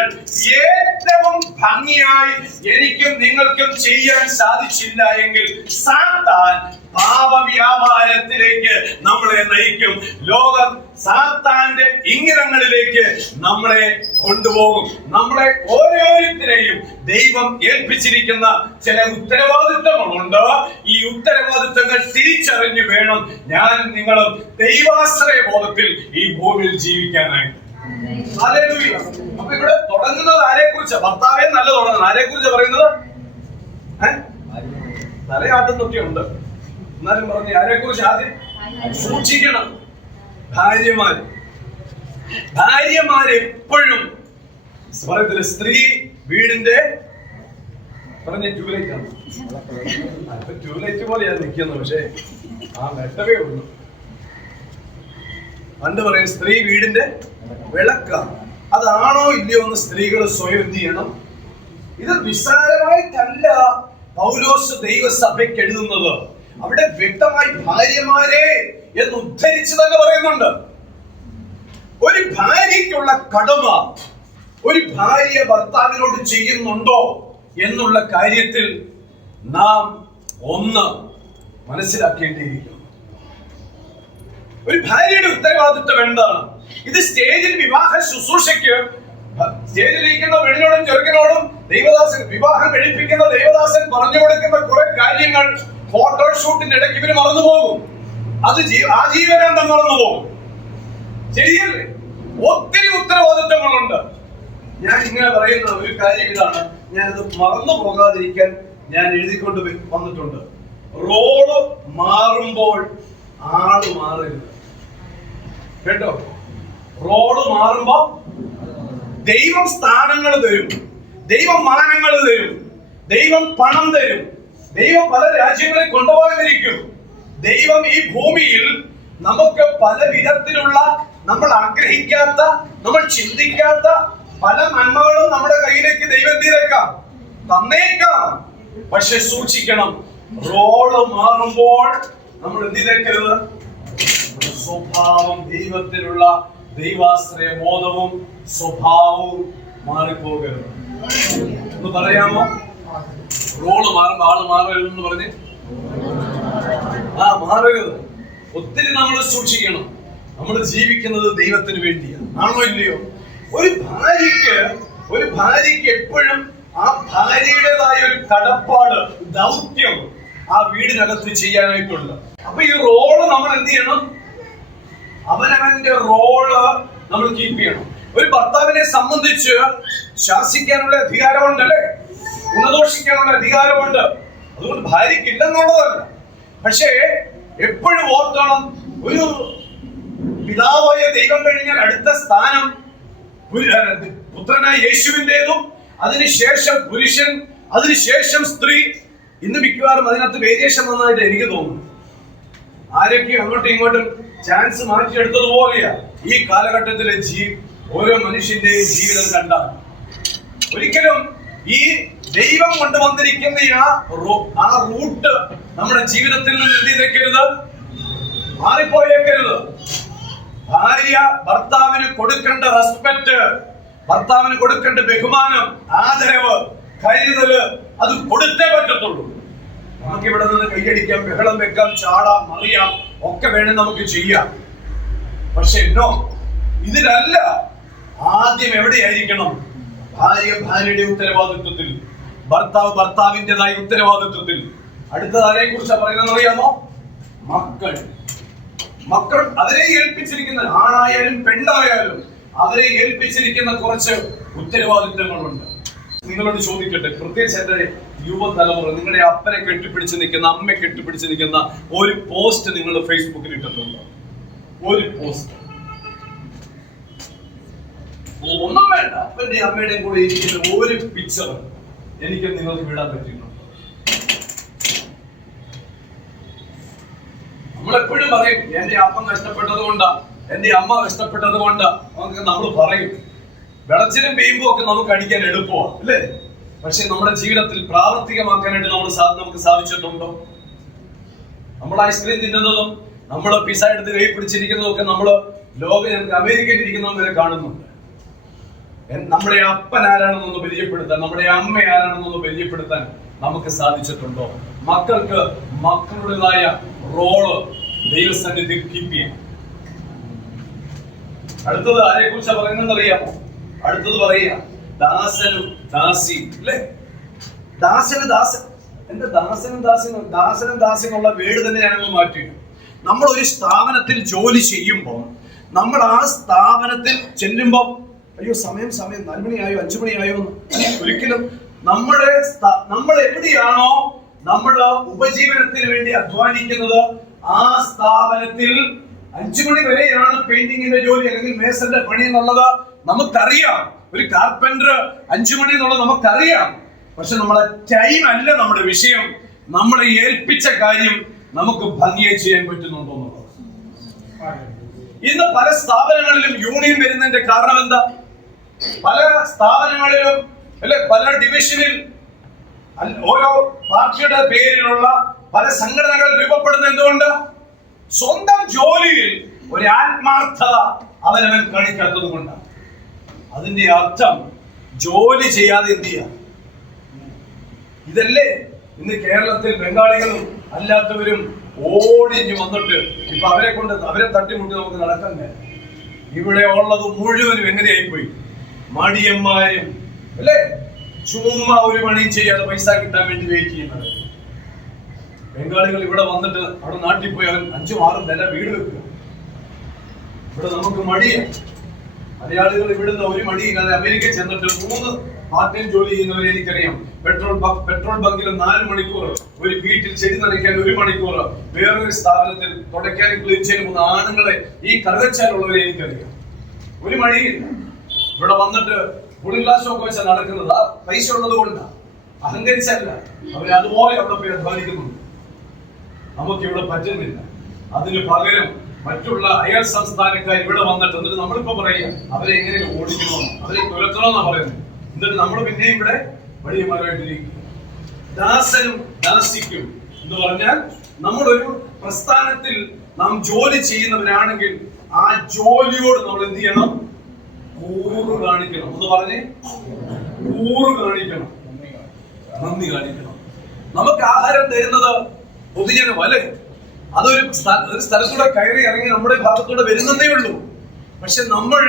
ഏറ്റവും ഭംഗിയായി എനിക്കും നിങ്ങൾക്കും ചെയ്യാൻ സാധിച്ചില്ല എങ്കിൽ സാത്താൻ പാപവ്യാപാരത്തിലേക്ക് നമ്മളെ നയിക്കും. ലോകം സാത്താന്റെ ഇംഗിതങ്ങളിലേക്ക് നമ്മളെ കൊണ്ടുപോകും. നമ്മളെ ഓരോരുത്തരെയും ദൈവം ഏൽപ്പിച്ചിരിക്കുന്ന ചില ഉത്തരവാദിത്തങ്ങളുണ്ട്. ഈ ഉത്തരവാദിത്തങ്ങൾ തിരിച്ചറിഞ്ഞു വേണം ഞാനും നിങ്ങളും ദൈവാശ്രയ ബോധത്തിൽ ഈ ഭൂമിയിൽ ജീവിക്കാനായിട്ട്. അപ്പൊ ഇവിടെ തുടങ്ങുന്നത് ആരെ കുറിച്ചാ? ഭർത്താവെ നല്ല തുടങ്ങുന്നത് ആരെ കുറിച്ചാ പറയുന്നത്? തലയാട്ടുന്നൊക്കെ ഉണ്ട്, എന്നാലും പറഞ്ഞ ആരെ കുറിച്ച് ആദ്യം സൂക്ഷിക്കണം. ഭാര്യമാരെപ്പോഴും പറയത്തില്ല, സ്ത്രീ വീടിന്റെ പറഞ്ഞ ട്യൂലൈറ്റ് പോലെയാണ് നിൽക്കുന്നത്. പക്ഷെ ആ നെട്ടവേ ഉള്ളൂ. പണ്ട് പറയും സ്ത്രീ വീടിന്റെ വിളക്കാണ്. അതാണോ ഇല്ലയോ എന്ന് സ്ത്രീകൾ സ്വയം എന്ത് ചെയ്യണം. ഇത് നിസ്സാരമായിട്ടല്ല പൗലോസ് ദൈവസഭയ്ക്ക് എഴുതുന്നത്. അവിടെ വ്യക്തമായി ഭാര്യമാരെ എന്ന് ഉദ്ധരിച്ചു തന്നെ പറയുന്നുണ്ട്. ഒരു ഭാര്യയ്ക്കുള്ള കടമ ഒരു ഭാര്യ ഭർത്താവിനോട് ചെയ്യുന്നുണ്ടോ എന്നുള്ള കാര്യത്തിൽ നാം ഒന്ന് മനസ്സിലാക്കേണ്ടിയിരിക്കുന്നു. ഒരു ഭാര്യയുടെ ഉത്തരവാദിത്വം എന്താണ്? ഇത് സ്റ്റേജിൽ വിവാഹ ശുശ്രൂഷയ്ക്ക് സ്റ്റേജിലിരിക്കുന്ന പെണ്ണിനോടും ചെറുക്കനോടും ദൈവദാസൻ വിവാഹം കഴിപ്പിക്കുന്ന ദൈവദാസൻ പറഞ്ഞു കൊടുക്കുന്ന കുറെ കാര്യങ്ങൾ ഫോട്ടോഷൂട്ടിന്റെ ഇടയ്ക്ക് ഇവര് മറന്നുപോകും. അത് ആജീവനാന്തം മറന്നുപോകും. ശരിയല്ലേ? ഒത്തിരി ഉത്തരവാദിത്വങ്ങളുണ്ട്. ഞാൻ ഇങ്ങനെ പറയുന്ന ഒരു കാര്യം ഇതാണ്, ഞാനത് മറന്നു പോകാതിരിക്കാൻ ഞാൻ എഴുതിക്കൊണ്ട് വന്നിട്ടുണ്ട്. റോള് മാറുമ്പോൾ ആള് മാറരുത് കേട്ടോ. റോള് മാറുമ്പോ ദൈവം സ്ഥാനങ്ങൾ തരും, ദൈവം മാനങ്ങൾ തരും, ദൈവം പണം തരും, ദൈവം പല രാജ്യങ്ങളിൽ കൊണ്ടുപോകാതിരിക്കും. ദൈവം ഈ ഭൂമിയിൽ നമുക്ക് പല വിധത്തിലുള്ള നമ്മൾ ആഗ്രഹിക്കാത്ത, നമ്മൾ ചിന്തിക്കാത്ത പല നന്മകളും നമ്മുടെ കയ്യിലേക്ക് ദൈവം തന്നേക്കാം. പക്ഷെ സൂക്ഷിക്കണം, റോള് മാറുമ്പോൾ നമ്മൾ എന്തിലേക്കരുത്? സ്വഭാവം, ദൈവത്തിലുള്ള ദൈവാശ്രയ ബോധവും സ്വഭാവവും മാറിപ്പോകരുത്. ഒന്ന് പറയാമോ? റോള് മാറുമ്പോ ആള് മാറരുതെന്ന് പറഞ്ഞ് മാറരുത്. ഒത്തിരി നമ്മൾ സൂക്ഷിക്കണം. നമ്മൾ ജീവിക്കുന്നത് ദൈവത്തിന് വേണ്ടിയാണ്, ആണോ ഇല്ലയോ? ഒരു ഭാര്യയ്ക്ക് എപ്പോഴും ആ ഭാര്യയുടേതായ ഒരു കടപ്പാട്, ദൗത്യം ആ വീടിനകത്ത് ചെയ്യാനായിട്ടുണ്ട്. അപ്പൊ ഈ റോള് നമ്മൾ എന്ത് ചെയ്യണം? അവനവന്റെ റോള് നമ്മൾ കീപ്പ് ചെയ്യണം. ഒരു ഭർത്താവിനെ സംബന്ധിച്ച് ശാസിക്കാനുള്ള അധികാരമുണ്ട്, അല്ലെ? ഗുണദോഷിക്കാനുള്ള അധികാരമുണ്ട്. അതുകൊണ്ട് ഭാര്യയ്ക്ക് ഇല്ലെന്നുള്ളതല്ല. പക്ഷേ എപ്പോഴും ഓർക്കണം, ഒരു പിതാവായ ദൈവം കഴിഞ്ഞാൽ അടുത്ത സ്ഥാനം പുത്രനായ യേശുവിൻ്റെതും, അതിനുശേഷം പുരുഷൻ, അതിനുശേഷം സ്ത്രീ. ഇന്ന് മിക്കവാറും അതിനകത്ത് വേരിയേഷൻ വന്നതായിട്ട് എനിക്ക് തോന്നുന്നു. ആരൊക്കെ അങ്ങോട്ടും ഇങ്ങോട്ടും ചാൻസ് മാറ്റിയെടുത്തതുപോലെയാ ഈ കാലഘട്ടത്തിലെ ഓരോ മനുഷ്യന്റെയും ജീവിതം കണ്ടാൽ. ഒരിക്കലും ഈ ദൈവം കൊണ്ടുവന്നിരിക്കുന്ന ആ റൂട്ട് നമ്മുടെ ജീവിതത്തിൽ നിന്ന് എന്ത് ചെയ്തേക്കരുത്? മാറിപ്പോയേക്കരുത്. ഭാര്യ ഭർത്താവിന് കൊടുക്കേണ്ട റെസ്പെക്ട്, ഭർത്താവിന് കൊടുക്കേണ്ട ബഹുമാനം, ആദരവ്, കരുതല്, അത് കൊടുത്തേ പറ്റത്തുള്ളൂ. നമുക്ക് ഇവിടെ നിന്ന് കൈയടിക്കാം, ബഹളം വെക്കാം, ചാടാം, മറിയാം, ഒക്കെ വേണം നമുക്ക് ചെയ്യാം. പക്ഷെ ഇതിലല്ല. ആദ്യം എവിടെയായിരിക്കണം? ഭാര്യയുടെ ഉത്തരവാദിത്വത്തിൽ, ഭർത്താവ് ഭർത്താവിൻ്റെതായ ഉത്തരവാദിത്വത്തിൽ. അടുത്തത് ആരെ കുറിച്ചാണ് പറയുന്നത് അറിയാമോ? മക്കൾ അവരെ ഏൽപ്പിച്ചിരിക്കുന്ന, ആണായാലും പെണ്ണായാലും അവരെ ഏൽപ്പിച്ചിരിക്കുന്ന കുറച്ച് ഉത്തരവാദിത്വങ്ങളുണ്ട്. നിങ്ങളോട് ചോദിക്കട്ടെ, പ്രത്യേകിച്ച് എന്റെ യുവതലമുറ, നിങ്ങളുടെ അപ്പനെ കെട്ടിപ്പിടിച്ച് നിൽക്കുന്ന, അമ്മയെ കെട്ടിപ്പിടിച്ച് നിൽക്കുന്ന ഒരു പോസ്റ്റ് നിങ്ങൾ ഫേസ്ബുക്കിൽ ഇട്ടിട്ടുണ്ടോ? ഒരു പോസ്റ്റ് ഒന്നും വേണ്ട, അപ്പന്റെയും അമ്മയുടെയും കൂടെ ഇരിക്കുന്ന ഒരു പിക്ചർ എനിക്ക് നിങ്ങൾക്ക് വിടാൻ പറ്റിയിട്ടുണ്ടോ? നമ്മളെപ്പോഴും പറയും എന്റെ അപ്പൻ കഷ്ടപ്പെട്ടത് കൊണ്ടാ, എന്റെ അമ്മ കഷ്ടപ്പെട്ടത് കൊണ്ടാ, നമുക്ക് നമ്മൾ പറയും. വെളച്ചിലും പെയ്യുമ്പോ ഒക്കെ നമുക്ക് അടിക്കാൻ എളുപ്പമാണ്, അല്ലേ? പക്ഷെ നമ്മുടെ ജീവിതത്തിൽ പ്രാവർത്തികമാക്കാനായിട്ട് നമുക്ക് സാധിച്ചിട്ടുണ്ടോ? നമ്മൾ ഐസ്ക്രീം തിന്നുന്നതും നമ്മൾ പിസ്സ എടുത്ത് കൈ പിടിച്ചിരിക്കുന്നതും ഒക്കെ നമ്മൾ അമേരിക്കയിൽ ഇരിക്കുന്നതും വരെ കാണുന്നുണ്ട്. നമ്മുടെ അപ്പൻ ആരാണെന്നൊന്ന് പരിചയപ്പെടുത്താൻ, നമ്മുടെ അമ്മ ആരാണെന്നൊന്ന് പരിചയപ്പെടുത്താൻ നമുക്ക് സാധിച്ചിട്ടുണ്ടോ? മക്കൾക്ക് മക്കളുടേതായ റോള് ദൈവസന്നിധിയിൽ കീപ്പ് ചെയ്യാം. അടുത്തത് ആരെ കുറിച്ചാ പറയുന്നത് അറിയാമോ? അടുത്തത് പറയുക ദാസനും ദാസി, അല്ലേ? ദാസനും ദാസിനുള്ള വീട് തന്നെ ഞാനങ്ങ് മാറ്റി. നമ്മൾ ഒരു സ്ഥാപനത്തിൽ ജോലി ചെയ്യുമ്പോൾ, നമ്മൾ ആ സ്ഥാപനത്തിൽ ചെല്ലുമ്പോൾ അയ്യോ സമയം 4 മണിയായോ 5 മണിയായോ എന്ന് ഒരിക്കലും നമ്മൾ എവിടെയാണോ നമ്മൾ ഉപജീവനത്തിന് വേണ്ടി അധ്വാനിക്കുന്നത്, ആ സ്ഥാപനത്തിൽ 5 മണി വരെയാണ് പെയിന്റിങ്ങിന്റെ ജോലി അല്ലെങ്കിൽ മേസന്റെ പണി എന്നുള്ളത് നമുക്കറിയാം. ഒരു കാർപ്പന്റർ 5 മണി എന്നുള്ളത് നമുക്കറിയാം. പക്ഷെ നമ്മളെ ടൈം അല്ല നമ്മുടെ വിഷയം. നമ്മളെ ഏൽപ്പിച്ച കാര്യം നമുക്ക് ഭംഗിയായി ചെയ്യാൻ പറ്റുന്നുണ്ടോ എന്നുള്ളത്. ഇന്ന് പല സ്ഥാപനങ്ങളിലും യൂണിയൻ വരുന്നതിന്റെ കാരണം എന്താ? പല സ്ഥാപനങ്ങളിലും അല്ലെ, പല ഡിവിഷനിൽ ഓരോ പാർട്ടിയുടെ പേരിലുള്ള പല സംഘടനകൾ രൂപപ്പെടുന്നത് എന്തുകൊണ്ട്? സ്വന്തം ജോലിയിൽ ഒരു ആത്മാർത്ഥത അവനവൻ കാണിക്കാത്തത് കൊണ്ടാണ്. അതിന്റെ അർത്ഥം ജോലി ചെയ്യാതെ എന്ത് ചെയ്യാം? ഇതല്ലേ ഇന്ന് കേരളത്തിൽ ബംഗാളികളും അല്ലാത്തവരും ഓടിഞ്ഞു വന്നിട്ട് ഇപ്പൊ അവരെ തട്ടിമുട്ടി നമുക്ക് നടക്കാൻ. ഇവിടെ ഉള്ളത് മുഴുവനും എങ്ങനെയായിപ്പോയി? മടിയന്മാരും അല്ലേ, ചുമ്മാ ഒരു പണിയും ചെയ്യാതെ പൈസ കിട്ടാൻ വേണ്ടി വെയിറ്റ് ചെയ്യുന്നത്. ബംഗാളികൾ ഇവിടെ വന്നിട്ട് അവിടെ നാട്ടിൽ പോയി അവൻ 5-6 നില വീട് വെക്കുക. ഇവിടെ നമുക്ക് മടിയാണ്. മലയാളികൾ ഇവിടുന്ന് ഒരു മടിയില്ലാതെ അമേരിക്കയിൽ ചെന്നിട്ട് 3 പാർട്ട് ടൈം ജോലി ചെയ്യുന്നവരെ എനിക്കറിയാം. പെട്രോൾ ബങ്കിൽ 4 മണിക്കൂർ, ഒരു വീട്ടിൽ ചെടി നനയ്ക്കാൻ 1 മണിക്കൂർ, വേറൊരു സ്ഥാപനത്തിൽ തുടയ്ക്കാനും ക്ലീൻ ചെയ്യാനും 3 ആണുങ്ങളെ ഈ കറുകച്ചാലുള്ളവരെ എനിക്കറിയാം. ഒരു മടിയില്ല. ഇവിടെ വന്നിട്ട് കൂളിംഗ് ഗ്ലാസ് ഒക്കെ വെച്ചാൽ നടക്കുന്നത്. ആ പൈസ ഉള്ളത് കൊണ്ടാണ്, അഹങ്കരിച്ചല്ല. അവരെ അതുപോലെ അവിടെ പോയി അധ്വാനിക്കുന്നുണ്ട്. നമുക്കിവിടെ പറ്റുന്നില്ല. അതിന് പകരം മറ്റുള്ള അയൽ സംസ്ഥാനക്കാർ ഇവിടെ വന്നിട്ട് എന്നിട്ട് നമ്മളിപ്പോ പറയുക അവരെ എങ്ങനെ ഓടിക്കണം, അവരെ തുരത്തണമെന്നാ പറയുന്നത്. എന്നിട്ട് നമ്മൾ പിന്നെ ഇവിടെ വഴിയന്മാരായിട്ടിരിക്കും. ദാസനും ദാസിക്കും എന്ന് പറഞ്ഞാൽ നമ്മളൊരു പ്രസ്ഥാനത്തിൽ നാം ജോലി ചെയ്യുന്നവരാണെങ്കിൽ ആ ജോലിയോട് നമ്മൾ എന്ത് ചെയ്യണം? കൂറ് കാണിക്കണം. എന്ന് പറഞ്ഞേ, കൂറ് കാണിക്കണം, നന്ദി കാണിക്കണം. നമുക്ക് ആഹാരം തരുന്നത് പൊതുജനം അല്ലേ? അതൊരു സ്ഥലത്തൂടെ കയറി ഇറങ്ങി നമ്മുടെ ഭാഗത്തൂടെ വരുന്നതേ ഉള്ളൂ. പക്ഷെ നമ്മൾ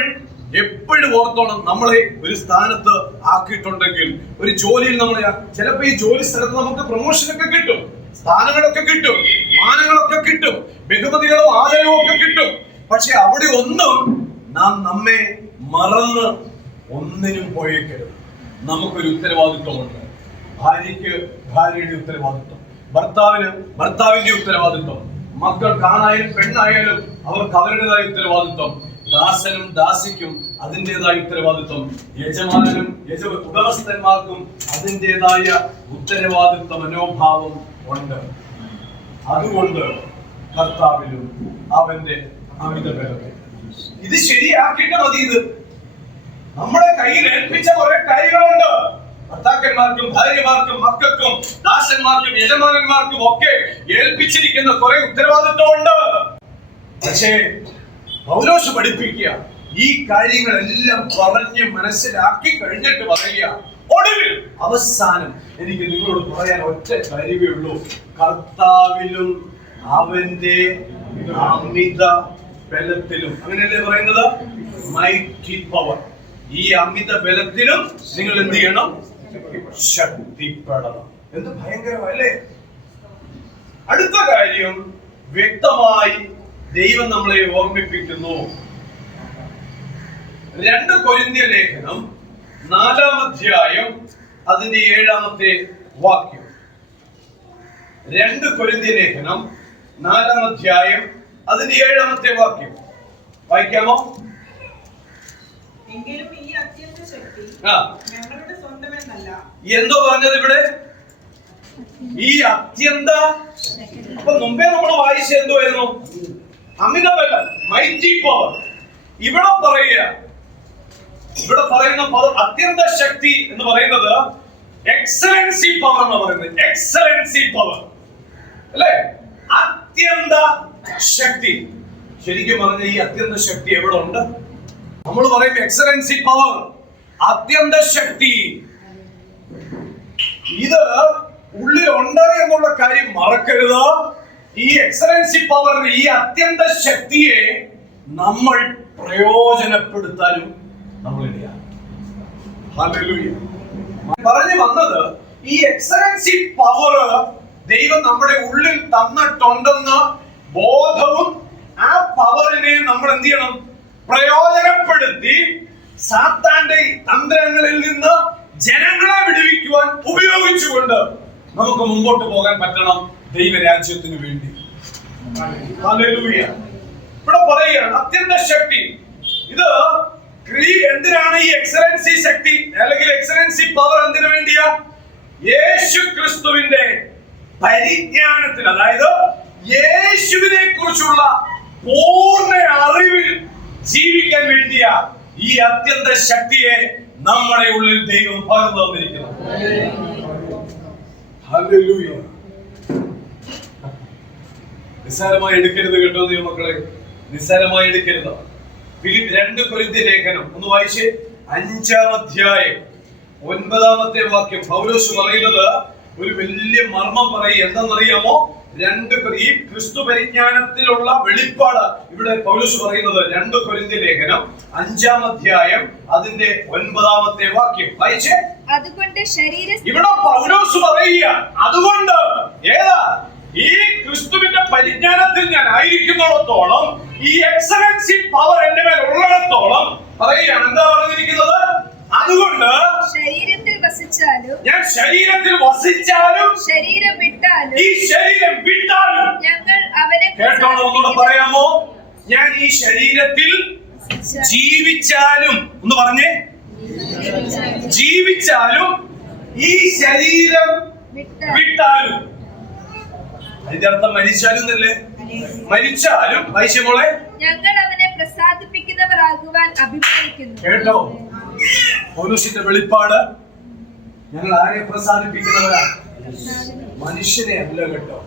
എപ്പോഴും ഓർത്തോണം, നമ്മളെ ഒരു സ്ഥാനത്ത് ആക്കിയിട്ടുണ്ടെങ്കിൽ, ഒരു ജോലിയിൽ നമ്മളെ ചിലപ്പോ ഈ ജോലി സ്ഥലത്ത് നമുക്ക് പ്രൊമോഷനൊക്കെ കിട്ടും, സ്ഥാനങ്ങളൊക്കെ കിട്ടും, മാനങ്ങളൊക്കെ കിട്ടും, ബഹുമതികളും ആദരവും ഒക്കെ കിട്ടും. പക്ഷെ അവിടെ ഒന്നും നാം നമ്മെ മറന്ന് ഒന്നിനും പോയേക്കരുത്. നമുക്കൊരു ഉത്തരവാദിത്വമുണ്ട്. ഭാര്യയ്ക്ക് ഭാര്യയുടെ ഉത്തരവാദിത്വം, ഭർത്താവിന് ഭർത്താവിന്റെ ഉത്തരവാദിത്വം, മക്കൾക്കാണായാലും പെണ്ണായാലും അവർക്ക് അവരുടേതായ ഉത്തരവാദിത്വം, ദാസനും ദാസിക്കും അതിൻ്റെതായ ഉത്തരവാദിത്വം, യജമാനും ഉടമസ്ഥന്മാർക്കും അതിൻ്റെതായ ഉത്തരവാദിത്വ മനോഭാവം ഉണ്ട്. അതുകൊണ്ട് കർത്താവിലും അവന്റെ അമിത ബലം. ഇത് ശരിയാക്കിയിട്ട് മതി. ഇത് നമ്മുടെ കയ്യിൽ ഏൽപ്പിച്ച കുറെ കാര്യങ്ങളുണ്ട്. ഭർത്താക്കന്മാർക്കും ഭാര്യമാർക്കും മക്കൾക്കും ദാസന്മാർക്കും യജമാനന്മാർക്കും ഒക്കെ ഏൽപ്പിച്ചിരിക്കുന്ന കുറെ ഉത്തരവാദിത്വമുണ്ട്. പക്ഷേ പൗലോസ് പഠിപ്പിക്കുക, ഈ കാര്യങ്ങളെല്ലാം പറഞ്ഞ് മനസ്സിലാക്കി കഴിഞ്ഞിട്ട് പറയുക, ഒടുവിൽ അവസാനം എനിക്ക് നിങ്ങളോട് പറയാൻ ഒറ്റ കാര്യമേ ഉള്ളൂ, കർത്താവിലും അവന്റെ അമിത ബലത്തിലും. അങ്ങനെയല്ലേ പറയുന്നത്? Mighty power. ഈ അമിത ബലത്തിലും നിങ്ങൾ എന്ത് ചെയ്യണം? ശക്തിപ്പെടണം. എന്ത് ഭയങ്കരമല്ലേ? അടുത്ത കാര്യം വ്യക്തമായി ദൈവം നമ്മളെ ഓർമ്മിപ്പിക്കുന്നു. 2 കൊരിന്ത്യർ ലേഖനം 4-ാം അധ്യായം അതിന്റെ 7-ാമത്തെ വാക്യം. 2 കൊരിന്ത്യർ ലേഖനം 4-ാം അധ്യായം അതിന്റെ 7-ാമത്തെ വാക്യം വായിക്കാമോ? എങ്കിലും ഈ അത്യന്ത ശക്തി ഞങ്ങളുടെ സ്വന്തമെന്നല്ല. എന്തോ പറഞ്ഞത് ഇവിടെ? ഈ അത്യന്ത. അപ്പൊ മുമ്പേ നമ്മൾ വായിച്ച എന്തുവായിരുന്നു? അമിതബലം, മൈറ്റി പവർ. ഇവിടെ പറയുന്ന അത്യന്ത ശക്തി എന്ന് പറയുന്നത് എക്സലൻസി പവർ എന്ന് പറയുന്നത്. എക്സലൻസി പവർ അല്ലേ? അത്യന്ത ശക്തി. ശരിക്കും പറഞ്ഞ ഈ അത്യന്ത ശക്തി എവിടെ ഉണ്ട്? നമ്മൾ പറയും എക്സലൻസി പവർ, അത്യന്ത ശക്തി. ഇത് ഉള്ളിലുണ്ട് എന്നുള്ള കാര്യം മറക്കരുത്. ഈ എക്സലൻസി പവർ, ഈ അത്യന്ത ശക്തിയെ നമ്മൾ പ്രയോജനപ്പെടുത്താനും നമ്മൾ പറഞ്ഞു വന്നത്, ഈ എക്സലൻസി പവർ ദൈവം നമ്മുടെ ഉള്ളിൽ തന്നിട്ടുണ്ടെന്ന് ബോധവും ആ പവറിനെ നമ്മൾ എന്ത് ചെയ്യണം? പ്രയോജനപ്പെടുത്തി സാത്താന്റെ തന്ത്രങ്ങളിൽ നിന്ന് ജനങ്ങളെ വിടുവിക്കുവാൻ ഉപയോഗിച്ചുകൊണ്ട് നമുക്ക് മുമ്പോട്ട് പോകാൻ പറ്റണം ദൈവരാജ്യത്തിന് വേണ്ടി. ഹല്ലേലൂയ. ഇവിടെ പറയുകയാണ് അത്യന്ത ശക്തി. ഇത് എന്തിനാണ് ഈ എക്സലൻസി ശക്തി അല്ലെങ്കിൽ എക്സലൻസി പവർ? എന്തിനു വേണ്ടിയാ? യേശു ക്രിസ്തുവിന്റെ പരിജ്ഞാനത്തിൽ, അതായത് യേശുവിനെ കുറിച്ചുള്ള പൂർണ്ണ അറിവിൽ ജീവിക്കാൻ വേണ്ടിയാ ഈ അത്യന്ത ശക്തിയെ നമ്മുടെ ഉള്ളിൽ ദൈവം പകർന്നു തന്നിരിക്കുന്നത്. ഹല്ലേലൂയ. നിസ്സാരമായി എടുക്കരുത് കേട്ടോ ദൈവമക്കളെ, നിസ്സാരമായി എടുക്കരുത്. 2 കൊരിന്ത്യർ ലേഖനം ഒന്ന് വായിച്ചേ, 5-ാം അധ്യായം 9-ാമത്തെ വാക്യം. പൗലോസ് പറയുന്നത്, ഒരു വലിയ മർമ്മം പറയും. എന്താണെന്നറിയാമോ? ഈ ക്രിസ്തു പരിജ്ഞാനത്തിലുള്ള വെളിപ്പാട് ഇവിടെ പൗലോസ് പറയുന്നത് 2 കൊരിന്ത്യർ ലേഖനം 5-ാം അധ്യായം അതിന്റെ 9-ാമത്തെ വാക്യം വായിച്ചേ. അതുകൊണ്ട് ഇവിടെ പൗലോസ് പറയുക, അതുകൊണ്ട് ഏതാ ഈ ക്രിസ്തുവിന്റെ പരിജ്ഞാനത്തിൽ ഞാൻ ആയിരിക്കുന്നിടത്തോളം, ഈ എക്സലൻസി പവർ എന്റെ മേൽ ഉള്ളിടത്തോളം പറയുകയാണ്. എന്താ പറഞ്ഞിരിക്കുന്നത്? അതുകൊണ്ട് ശരീരത്തിൽ വസിച്ചാലും, ഞാൻ ശരീരത്തിൽ വസിച്ചാലും, ശരീരം വിട്ടാലും, ഈ ശരീരം വിട്ടാലും, ഞങ്ങൾ അവനെ കേട്ടോളൂ, ഒന്നുകൂടെ പറയാമോ? ഞാൻ ഈ ശരീരത്തിൽ ജീവിച്ചാലും, ഒന്ന് പറഞ്ഞേ, ജീവിച്ചാലും ഈ ശരീരം വിട്ടാലും. അതിന്റെ അർത്ഥം മരിച്ചാലും എന്നല്ലേ? മരിച്ചാലും വൈശ്യമോളെ ഞങ്ങൾ അവനെ പ്രസാദിപ്പിക്കുന്നവരാകുവാൻ അഭിമാനിക്കുന്നു. കേട്ടോ പൗലോസിന്റെ വെളിപ്പാട്? ഞങ്ങൾ ആരെ പ്രസാദിപ്പിക്കുന്നവരാ? മനുഷ്യനെ അല്ല കേട്ടോ.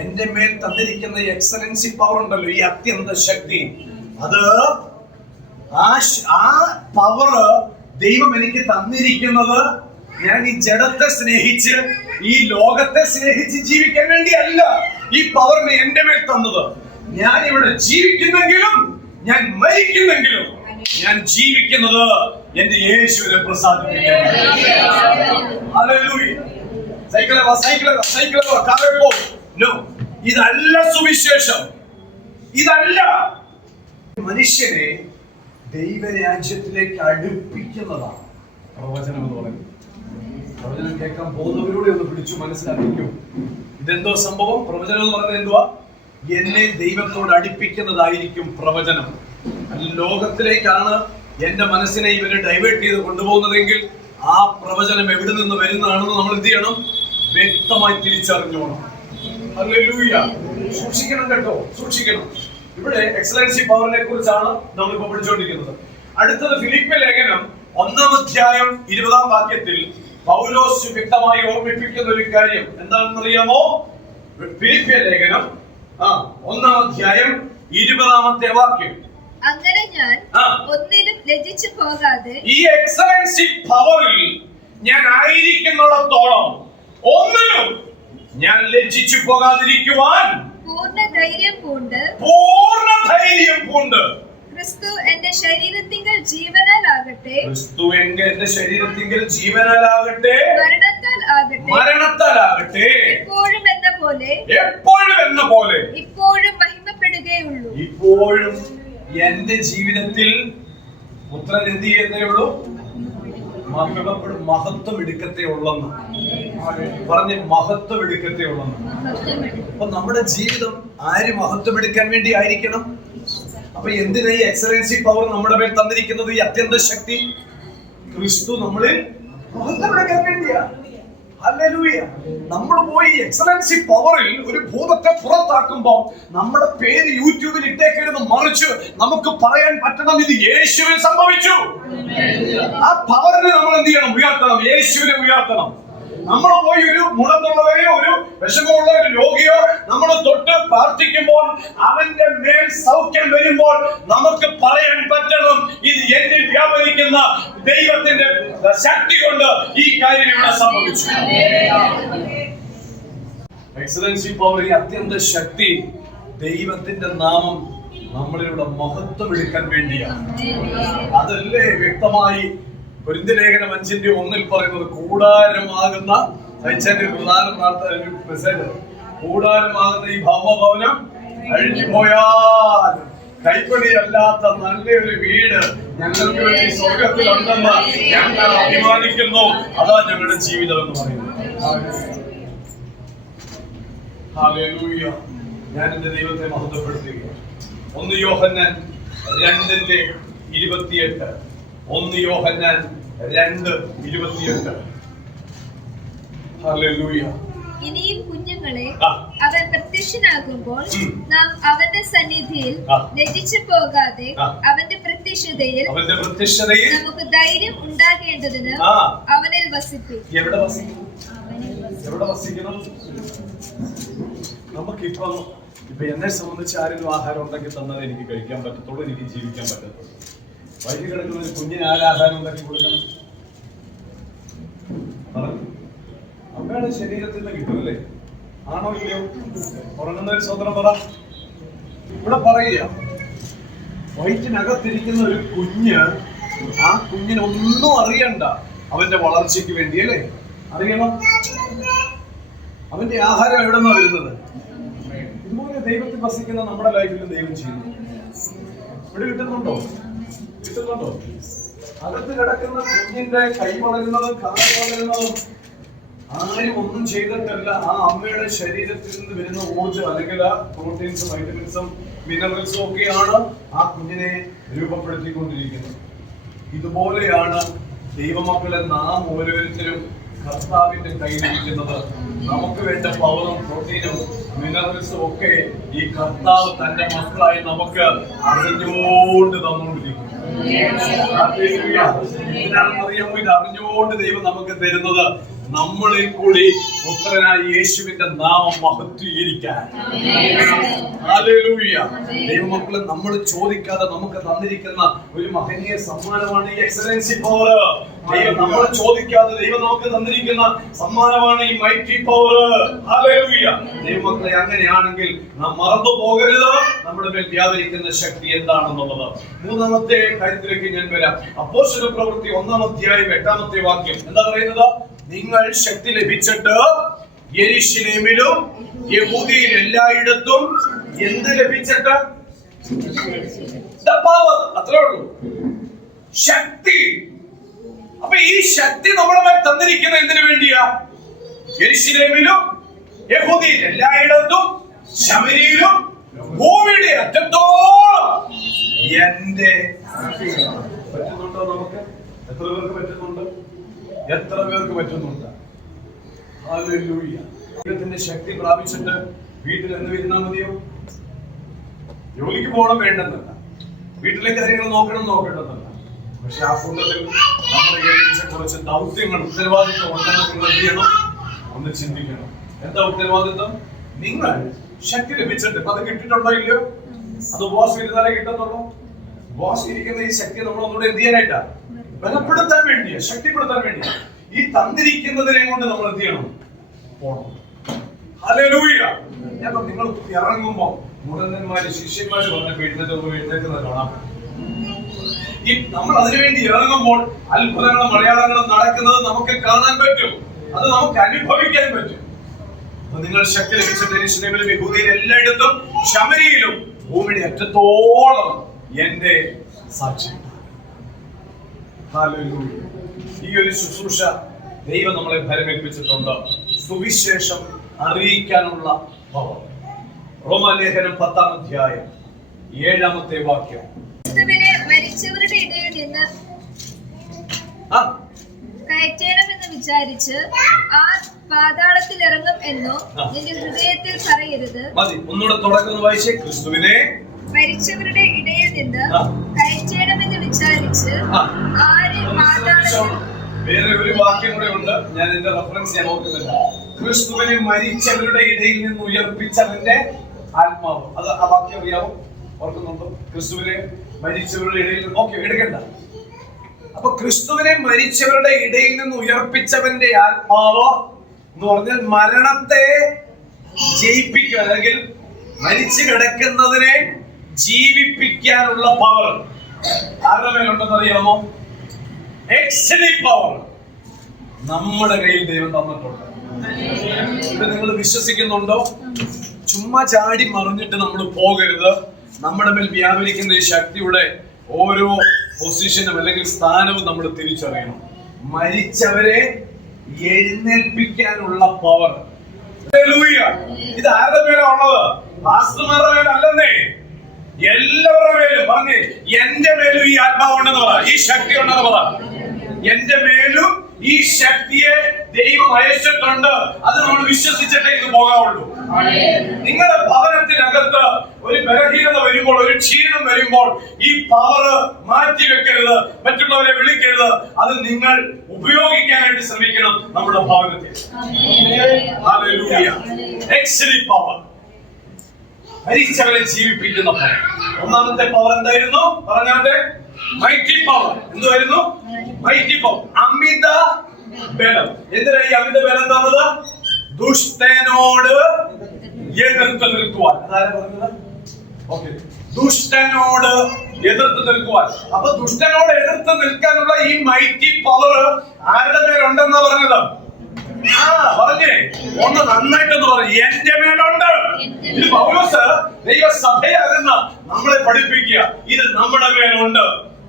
എന്റെ മേൽ തന്നിരിക്കുന്ന എക്സലൻസി പവർ ഉണ്ടല്ലോ, ഈ അത്യന്ത ശക്തി, അത് ആ പവർ ദൈവം എനിക്ക് തന്നിരിക്കുന്നത് ഞാൻ ഈ ജഡത്തെ സ്നേഹിച്ച്, ഈ ലോകത്തെ സ്നേഹിച്ച് ജീവിക്കാൻ വേണ്ടിയല്ല ഈ പവറിനെ എന്റെ മേൽ തന്നത്. ഞാൻ ഇവിടെ ജീവിക്കുന്നെങ്കിലും, ഞാൻ മരിക്കുന്നെങ്കിലും, ഞാൻ ജീവിക്കുന്നത് എന്റെ യേശുവിനെ പ്രസാദിപ്പിക്കാൻ. ഇതല്ല സുവിശേഷം, ഇതല്ല. മനുഷ്യനെ ദൈവരാജ്യത്തിലേക്ക് അടുപ്പിക്കുന്നതാണ് പ്രവചനം എന്ന് പറയുന്നത്. പ്രവചനം കേൾക്കാൻ പോകുന്നവരോടെ ഒന്ന് പിടിച്ചു മനസ്സിലാക്കിക്കോ. ഇതെന്തോ സംഭവം? പ്രവചനം എന്ന് പറയുന്നത് എന്തുവാ? എന്നെ ദൈവത്തോട് അടുപ്പിക്കുന്നതായിരിക്കും പ്രവചനം. ലോകത്തിലേക്കാണ് എന്റെ മനസ്സിനെ ഇവരെ ഡൈവേർട്ട് ചെയ്ത് കൊണ്ടുപോകുന്നതെങ്കിൽ ആ പ്രവചനം എവിടെ നിന്ന് വരുന്നതാണെന്ന് നമ്മൾ എന്ത് ചെയ്യണം? വ്യക്തമായി തിരിച്ചറിഞ്ഞോണം. ഹല്ലേലൂയ. സൂക്ഷിക്കണം കേട്ടോ, സൂക്ഷിക്കണം. ഇവിടെ എക്സലൻസി പവറിനെ കുറിച്ചാണ് നമ്മളിപ്പോ പഠിച്ചുകൊണ്ടിരിക്കുന്നത്. അടുത്തത് ഫിലിപ്പിയ ലേഖനം 1-ാം അധ്യായം 20-ാം വാക്യത്തിൽ പൗലോസ് വ്യക്തമായി ഓർമ്മിപ്പിക്കുന്ന ഒരു കാര്യം എന്താണെന്നറിയാമോ? ഫിലിപ്പിയ ലേഖനം 1-ാം അധ്യായം 20-ാമത്തെ വാക്യം. അങ്ങനെ ഞാൻ ഒന്നിലും ലജ്ജിച്ചു പോകാതെ, ഈ എക്സലൻസി പവറിൽ ഞാൻ ആയിരിക്കുന്നിടത്തോളം ഒന്നിനും ഞാൻ ലജ്ജിച്ചു പോകാതിരിക്കുവാൻ പൂർണ്ണ ധൈര്യം പൂണ്ട് ക്രിസ്തു എന്റെ ശരീരത്തിങ്കൽ ജീവനാലാകട്ടെ, മരണത്താലാകട്ടെ, എപ്പോഴും എന്ന പോലെ ഇപ്പോഴും മഹിമപ്പെടുകയുള്ളൂ. ഇപ്പോഴും എന്റെ ജീവിതത്തിൽ പുത്രൻ എന്ത് ചെയ്യുന്നേ ഉള്ളൂ? മഹത്വം എടുക്കത്തേ ഉള്ളെന്ന് പറഞ്ഞ്, മഹത്വം എടുക്കത്തേ ഉള്ളെന്ന്. അപ്പൊ നമ്മുടെ ജീവിതം ആര് മഹത്വം എടുക്കാൻ വേണ്ടി ആയിരിക്കണം? അപ്പൊ എന്തിനാ ഈ എക്സലൻസി പവർ നമ്മുടെ മേൽ തന്നിരിക്കുന്നത്? ഈ അത്യന്ത ശക്തി ക്രിസ്തു നമ്മളിൽ മഹത്വം എടുക്കാൻ വേണ്ടിയാ. ഹല്ലേലൂയ. നമ്മൾ പോയി എക്സലൻസി പവറിൽ ഒരു ഭൂതത്തെ പുറത്താക്കുമ്പോൾ നമ്മുടെ പേര് യൂട്യൂബിൽ ഇട്ടേക്കരുത്, മറിച്ച് നമുക്ക് പറയാൻ പറ്റണം, ഇത് യേശുവിൽ സംഭവിച്ചു. ആ പവറിനെ നമ്മൾ എന്ത് ചെയ്യണം? ഉയർത്തണം, യേശുവിനെ ഉയർത്തണം. നമ്മൾ പോയി ഒരു മുടന്നുള്ളവരെയോ ഒരു വിഷമമുള്ള ഒരു രോഗിയോ നമ്മൾ തൊട്ട് പ്രാർത്ഥിക്കുമ്പോൾ അവന്റെ മേൽ സൗഖ്യം വരുമ്പോൾ നമുക്ക് പറയാൻ പറ്റണം, ഇത് എന്നിൽ വ്യാപരിക്കുന്ന ദൈവത്തിന്റെ ശക്തി കൊണ്ട് ഈ കാര്യം ഇവിടെ സംഭവിച്ചു. എക്സലൻസി പവർ, ഈ അത്യന്ത ശക്തി ദൈവത്തിന്റെ നാമം നമ്മളിലൂടെ മഹത്വം എടുക്കാൻ വേണ്ടിയാണ്. അതല്ലേ വ്യക്തമായി കൊരിന്ത്യർ ലേഖനം 5:1 പറയുന്നത്? കൂടാരമാകുന്ന കൂടാരമാകുന്ന ഈ ഭൗമഭവനം അഴിഞ്ഞു പോയാൽ കൈപ്പണിയല്ലാത്ത നല്ലൊരു വീട് ഞങ്ങൾക്ക് വേണ്ടി സ്വർഗത്തിലുണ്ടെന്ന് ഞങ്ങൾ അഭിമാനിക്കുന്നു. അതാ ഞങ്ങളുടെ ജീവിതം എന്ന് പറയുന്നത്. ഹല്ലേലൂയ. ഞാൻ എന്റെ ദൈവത്തെ മഹത്വപ്പെടുത്തുകയാണ്. 1 യോഹന്നാൻ 2:28. 1 യോഹന്നാൻ 2:28. ഹല്ലേലൂയ. ഇനിയും കുഞ്ഞുങ്ങളെ, അവൻ പ്രത്യക്ഷനാകുമ്പോൾ നാം അവന്റെ സന്നിധിയിൽ ലജ്ജിച്ചു പോകാതെ അവന്റെ പ്രത്യക്ഷതയിൽ നമുക്ക് ധൈര്യം ഉണ്ടാകേണ്ടതിന് അവനിൽ വസിപ്പിക്കും. എവിടെ വസിക്കണം? നമുക്കിപ്പോ എന്നെ സംബന്ധിച്ച് ആരെങ്കിലും ആഹാരം ഉണ്ടാക്കി തന്നത് എനിക്ക് കഴിക്കാൻ പറ്റത്തുള്ളൂ, എനിക്ക് ജീവിക്കാൻ പറ്റത്തുള്ളൂ. വൈകി കിടക്കുന്ന ഒരു കുഞ്ഞിന് ആരാഹാരം ഉണ്ടാക്കി കൊടുക്കണം? അമ്മയുടെ ശരീരത്തിൽ നിന്ന് കിട്ടും അല്ലേ? ആണോ ഇല്ലയോ? ഉറങ്ങുന്ന ഒരു സ്വതന്ത്രം പറ. ഇവിടെ പറയുക, വയറ്റിനകത്തിരിക്കുന്ന ഒരു കുഞ്ഞ്, ആ കുഞ്ഞിന് ഒന്നും അറിയണ്ട അവന്റെ വളർച്ചയ്ക്ക് വേണ്ടി അല്ലേ? അറിയണം. അവന്റെ ആഹാരം എവിടെ നിന്നാ വരുന്നത്? ഇതുപോലെ ദൈവത്തിൽ വസിക്കുന്ന നമ്മുടെ ലൈഫിലും ദൈവം ചെയ്യുന്നു. ഇവിടെ കിട്ടുന്നുണ്ടോ? കിട്ടുന്നുണ്ടോ? അകത്ത് കിടക്കുന്ന കുഞ്ഞിന്റെ കൈ വളരുന്നതും കാല് വളരുന്നതും ആരും ഒന്നും ചെയ്തിട്ടല്ല. ആ അമ്മയുടെ ശരീരത്തിൽ നിന്ന് വരുന്ന ഊർജ്ജം, അല്ലെങ്കിൽ ആ പ്രോട്ടീൻസും വൈറ്റമിൻസും മിനറൽസും ഒക്കെയാണ് ആ കുഞ്ഞിനെ രൂപപ്പെടുത്തിക്കൊണ്ടിരിക്കുന്നത്. ഇതുപോലെയാണ് ദൈവമക്കളെ നാം ഓരോരുത്തരും കർത്താവിന്റെ കയ്യിലിരിക്കുന്നത്. നമുക്ക് വേണ്ട പവറും പ്രോട്ടീനും മിനറൽസും ഒക്കെ ഈ കർത്താവ് തന്റെ മക്കളായി നമുക്ക് അറിഞ്ഞുകൊണ്ട് തന്നുകൊണ്ടിരിക്കും. ഇതിനാണെന്നറിയാമോ ഇത് അറിഞ്ഞുകൊണ്ട് ദൈവം നമുക്ക് തരുന്നത്? നമ്മളിൽ കൂടി പുത്രനായ യേശുവിന്റെ നാമം മഹത്വീകരിക്കാൻ. ഹല്ലേലൂയ. ദൈവമക്കളെ, നമ്മൾ ചോദിക്കാതെ നമുക്ക് തന്നിരിക്കുന്ന ഒരു മഹനീയ സമ്മാനമാണ് ഈ എക്സലൻസി പവർ. ദൈവം നമ്മൾ ചോദിക്കാതെ ദൈവം നമുക്ക് തന്നിരിക്കുന്ന സമ്മാനമാണ് ഈ മൈറ്റി പവർ. ഹല്ലേലൂയ. ദൈവമക്കളെ, അങ്ങനെയാണെങ്കിൽ നാം മറന്നു പോകരുത് നമ്മുടെ മേൽ വ്യാപരിക്കുന്ന ശക്തി എന്താണെന്നുള്ളത്. മൂന്നാമത്തെ കാര്യത്തിലേക്ക് ഞാൻ വരാം. അപ്പോസ്തലപ്രവൃത്തി 1-ാം അധ്യായം 8-ാമത്തെ വാക്യം എന്താ പറയുന്നത്? നിങ്ങൾ ശക്തി ലഭിച്ചിട്ട് യെരൂശലേമിലും യഹൂദയിൽ എല്ലായിടത്തും എന്ത് ലഭിച്ചിട്ട്? അത്രേ ഉള്ളൂ, ശക്തി. അപ്പൊ ഈ ശക്തി നമ്മുടെ മേൽ തന്നിരിക്കുന്ന എന്തിനു വേണ്ടിയാ? യെരൂശലേമിലും യഹൂദയിൽ എല്ലായിടത്തും ശമരിയിലും ഭൂമിയുടെ അറ്റത്തോളം എന്റെ. പറ്റുന്നുണ്ടോ നമുക്ക്? എത്ര പേർക്ക് പറ്റുന്നുണ്ട്? എത്ര പേർക്ക് പറ്റുന്നുണ്ട്? ഹല്ലേലൂയ. ദൈവത്തിന്റെ ശക്തി പ്രാപിച്ചിട്ട് വീട്ടിൽ എന്ന് വരുന്നാൽ മതിയോ? ജോലിക്ക് പോകണം വേണ്ടെന്നല്ല, വീട്ടിലെ കാര്യങ്ങൾ നോക്കേണ്ടതല്ല. പക്ഷെ ആ കൂട്ടത്തിൽ നമ്മൾ ഏൽപ്പിച്ച കുറച്ച് ദൗത്യങ്ങൾ, ഉത്തരവാദിത്വം ഉണ്ടെന്ന് നിങ്ങൾ എന്ത് ചെയ്യണം? ഒന്ന് ചിന്തിക്കണം. എന്താ ഉത്തരവാദിത്വം? നിങ്ങൾ ശക്തി ലഭിച്ചിട്ട് അത് കിട്ടിയിട്ടുണ്ടോ ഇല്ലയോ? അത് ഉപവാസം ഇരുന്നാലേ കിട്ടത്തുള്ളൂ. ഉപവാസം ഇരിക്കുന്ന ഈ ശക്തി നമ്മൾ ഒന്നുകൂടെ എന്ത് ചെയ്യാനായിട്ടാ? ബലപ്പെടുത്താൻ വേണ്ടിയാ, ശക്തിപ്പെടുത്താൻ വേണ്ടിയാ. ഈ തന്നിരിക്കുന്നതിനെ കൊണ്ട് നമ്മൾ എന്ത് ചെയ്യണം? പോണം. ഹല്ലേലൂയ. ഞാൻ നിങ്ങൾ ഇറങ്ങുമ്പോ മുടന്തന്മാര് ശിഷ്യന്മാര് പറഞ്ഞ എഴുന്നേക്കുന്നത് കാണാം. ഈ നമ്മൾ അതിനുവേണ്ടി ഇറങ്ങുമ്പോൾ അത്ഭുതങ്ങളും മലയാളങ്ങളും നടക്കുന്നത് നമുക്ക് കാണാൻ പറ്റും, അത് നമുക്ക് അനുഭവിക്കാൻ പറ്റും. നിങ്ങൾ ശക്തി ലഭിച്ചിട്ട് യെരൂശലേമിലും യഹൂദയിലും എല്ലായിടത്തും ശമരിയിലും ഭൂമിയുടെ അറ്റത്തോളം എന്റെ സാക്ഷി. ഹല്ലേലൂയ. ഈ ഒരു ശുശ്രൂഷ ദൈവം നമ്മളെ ഫലമേൽപ്പിച്ചിട്ടുണ്ട്. സുവിശേഷം അറിയിക്കാനുള്ള പവർ. റോമാലേഖനം 10-ാം അധ്യായം 7-ാമത്തെ വാക്യം. ക്രിസ്തുവിനെ മരിച്ചവരുടെ ഇടയിൽ നിന്ന് കയറ്റണമെന്ന് വിചാരിച്ച് ആ പാതാളത്തിൽ ഇറങ്ങും എന്നോ നിന്റെ ഹൃദയത്തിൽ പറയരുത്. മതി, ഒന്നുകൂടെ തുടക്കം വായിച്ചേ. ക്രിസ്തുവിനെ മരിച്ചവരുടെ ഇടയിൽ നിന്ന് കയറ്റണമെന്ന് വിചാരിച്ച് ആര് പാതാളത്തിൽ. വേറെ ഒരു വാക്യം കൂടെ ഉണ്ട്, ഞാൻ എന്റെ റെഫറൻസ് ഞാൻ ഓർക്കുന്നില്ല. ക്രിസ്തുവിനെ മരിച്ചവരുടെ ഇടയിൽ നിന്ന് ഉയർപ്പിച്ചവന്റെ ആത്മാവ്. അത് ആ വാക്യം അറിയാവോ? ഓർക്കുന്നുണ്ടോ? ക്രിസ്തുവിനെ മരിച്ചവരുടെ ഇടയിൽ നിന്ന്. ഓക്കെ, എടുക്കണ്ട. അപ്പൊ ക്രിസ്തുവിനെ മരിച്ചവരുടെ ഇടയിൽ നിന്ന് ഉയർപ്പിച്ചവന്റെ ആത്മാവ് എന്ന് പറഞ്ഞാൽ മരണത്തെ ജയിപ്പിക്കുക, അല്ലെങ്കിൽ മരിച്ചു കിടക്കുന്നതിനെ ജീവിപ്പിക്കാനുള്ള പവർ ആരുടെ മേലുണ്ടെന്ന് അറിയാമോ? എക്സലന്റ് പവർ നമ്മുടെ കയ്യിൽ ദൈവം തന്നിട്ടുണ്ട്. ഇത് നിങ്ങൾ വിശ്വസിക്കുന്നുണ്ടോ? ചുമ്മാ ചാടി മറിഞ്ഞിട്ട് നമ്മൾ പോകരുത്. നമ്മുടെ മേൽ വ്യാപരിക്കുന്ന ഈ ശക്തിയുടെ ഓരോ പൊസിഷനും അല്ലെങ്കിൽ സ്ഥാനവും നമ്മൾ തിരിച്ചറിയണം. മരിച്ചവരെ എഴുന്നേൽപ്പിക്കാനുള്ള പവർ. ഇത് ആരുടെ മേലുള്ളത്? പാസ്റ്റർമാരുടെ മേലല്ലെന്നേ, എല്ലാവരുടെ മേലും. പറഞ്ഞേ, എന്റെ മേലും ഈ ആത്മാവുണ്ടെന്ന് പറ, ഈ ശക്തി ഉണ്ടെന്ന് പറ. എന്റെ മേലും ഈ ശക്തിയെ ദൈവം അയച്ചിട്ടുണ്ട്. അത് നമ്മൾ വിശ്വസിച്ചിട്ടേ ഇത് പോകാവുള്ളൂ. നിങ്ങളുടെ ഭവനത്തിനകത്ത് ഒരു ബലഹീനത വരുമ്പോൾ, ഒരു ക്ഷീണം വരുമ്പോൾ ഈ പവർ മാറ്റി വെക്കരുത്, മറ്റുള്ളവരെ വിളിക്കരുത്. അത് നിങ്ങൾ ഉപയോഗിക്കാനായിട്ട് ശ്രമിക്കണം നമ്മുടെ ഭവനത്തിൽ. ഹല്ലേലൂയ. എക്സലന്റ് പവർ, മരിച്ചവരെ ജീവിപ്പിക്കുന്ന പവർ. ഒന്നാമത്തെ പവർ എന്തായിരുന്നു? പറഞ്ഞാട്ടെ. Mighty power. എന്തുവായിരുന്നു? Mighty power. അമിത ബലം. എന്തിനാ ഈ അമിത ബലം തന്നത്? ദുഷ്ടനോട് എതിർത്ത് നിൽക്കുവാൻ. അതാരാ പറഞ്ഞത്? ഓക്കെ, ദുഷ്ടനോട് എതിർത്ത് നിൽക്കുവാൻ. അപ്പൊ ദുഷ്ടനോട് എതിർത്ത് നിൽക്കാനുള്ള ഈ മൈറ്റി പവർ ആരുടെ മേലുണ്ടെന്നാ പറഞ്ഞത്? പറഞ്ഞേ, ഒന്ന് നന്നായിട്ടൊന്ന് പറഞ്ഞു, എന്റെ മേലുണ്ട്. ഇത് പൗലോസ് ദൈവസഭയാകുന്ന നമ്മളെ പഠിപ്പിക്കുക, ഇത് നമ്മുടെ മേലുണ്ട്.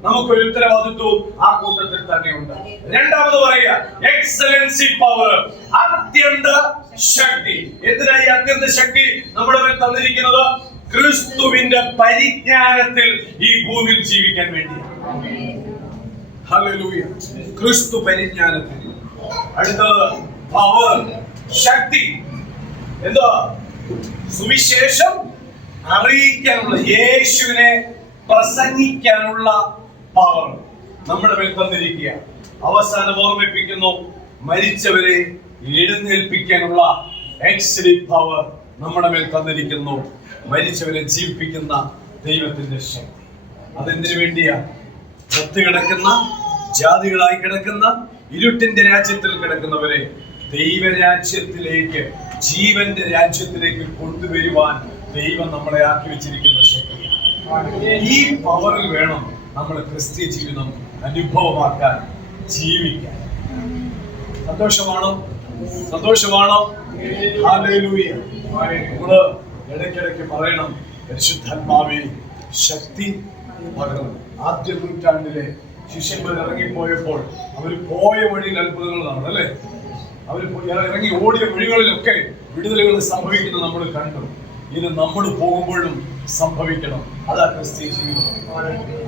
നമുക്കൊരു ഉത്തരവാദിത്വവും ആ കൂട്ടത്തിൽ തന്നെയുണ്ട്. രണ്ടാമത് പറയുക, എക്സലൻസി പവർ, അത്യന്ത ശക്തി. എന്തിനായി അത്യന്ത ശക്തി നമ്മുടെ മേൽ തന്നിരിക്കുന്നത്? ക്രിസ്തുവിന്റെ പരിജ്ഞാനത്തിൽ ഈ ഭൂമിയിൽ ജീവിക്കാൻ വേണ്ടി. ഹല്ലേലൂയ. ക്രിസ്തു പരിജ്ഞാനത്തിൽ. അടുത്തത് പവർ, ശക്തി. എന്താ? സുവിശേഷം അറിയിക്കാനുള്ള, യേശുവിനെ പ്രസംഗിക്കാനുള്ള പവർ നമ്മുടെ മേൽ തന്നിരിക്കുക. അവസാനം ഓർമ്മിപ്പിക്കുന്നു, മരിച്ചവരെ എഴുന്നേൽപ്പിക്കാനുള്ള എക്സലന്റ് പവർ നമ്മുടെ മേൽ തന്നിരിക്കുന്നു. മരിച്ചവരെ ജീവിപ്പിക്കുന്ന ദൈവത്തിന്റെ ശക്തി. അതെന്തിനു വേണ്ടിയാ? ചത്തുകിടക്കുന്ന, ജാതികളായി കിടക്കുന്ന, ഇരുട്ടിന്റെ രാജ്യത്തിൽ കിടക്കുന്നവരെ ദൈവരാജ്യത്തിലേക്ക്, ജീവന്റെ രാജ്യത്തിലേക്ക് കൊണ്ടുവരുവാൻ ദൈവം നമ്മളെ ആക്കി വെച്ചിരിക്കുന്ന ശക്തിയാണ്. ഈ പവറിൽ വേണം നമ്മൾ ക്രിസ്തീയ ജീവിതം അനുഭവമാക്കാൻ, ജീവിക്കാൻ. സന്തോഷമാണോ? സന്തോഷമാണോ? ഹല്ലേലൂയ. നമ്മള് ഇടയ്ക്കിടയ്ക്ക് പറയണം, പരിശുദ്ധാത്മാവേ ശക്തി പകർന്നു. ആദ്യ നൂറ്റാണ്ടിലെ ശിഷ്യന്മാർ ഇറങ്ങിപ്പോയപ്പോൾ അവർ പോയ വഴിയിൽ അത്ഭുതങ്ങൾ നടന്നു, അല്ലേ? അവർ ഇറങ്ങി ഓടിയ വഴികളിലൊക്കെ വിടുതലുകൾ സംഭവിക്കുന്നത് നമ്മൾ കണ്ടു. ഇത് നമ്മൾ പോകുമ്പോഴും സംഭവിക്കണം. അതാ ക്രിസ്തീയ ജീവിതം.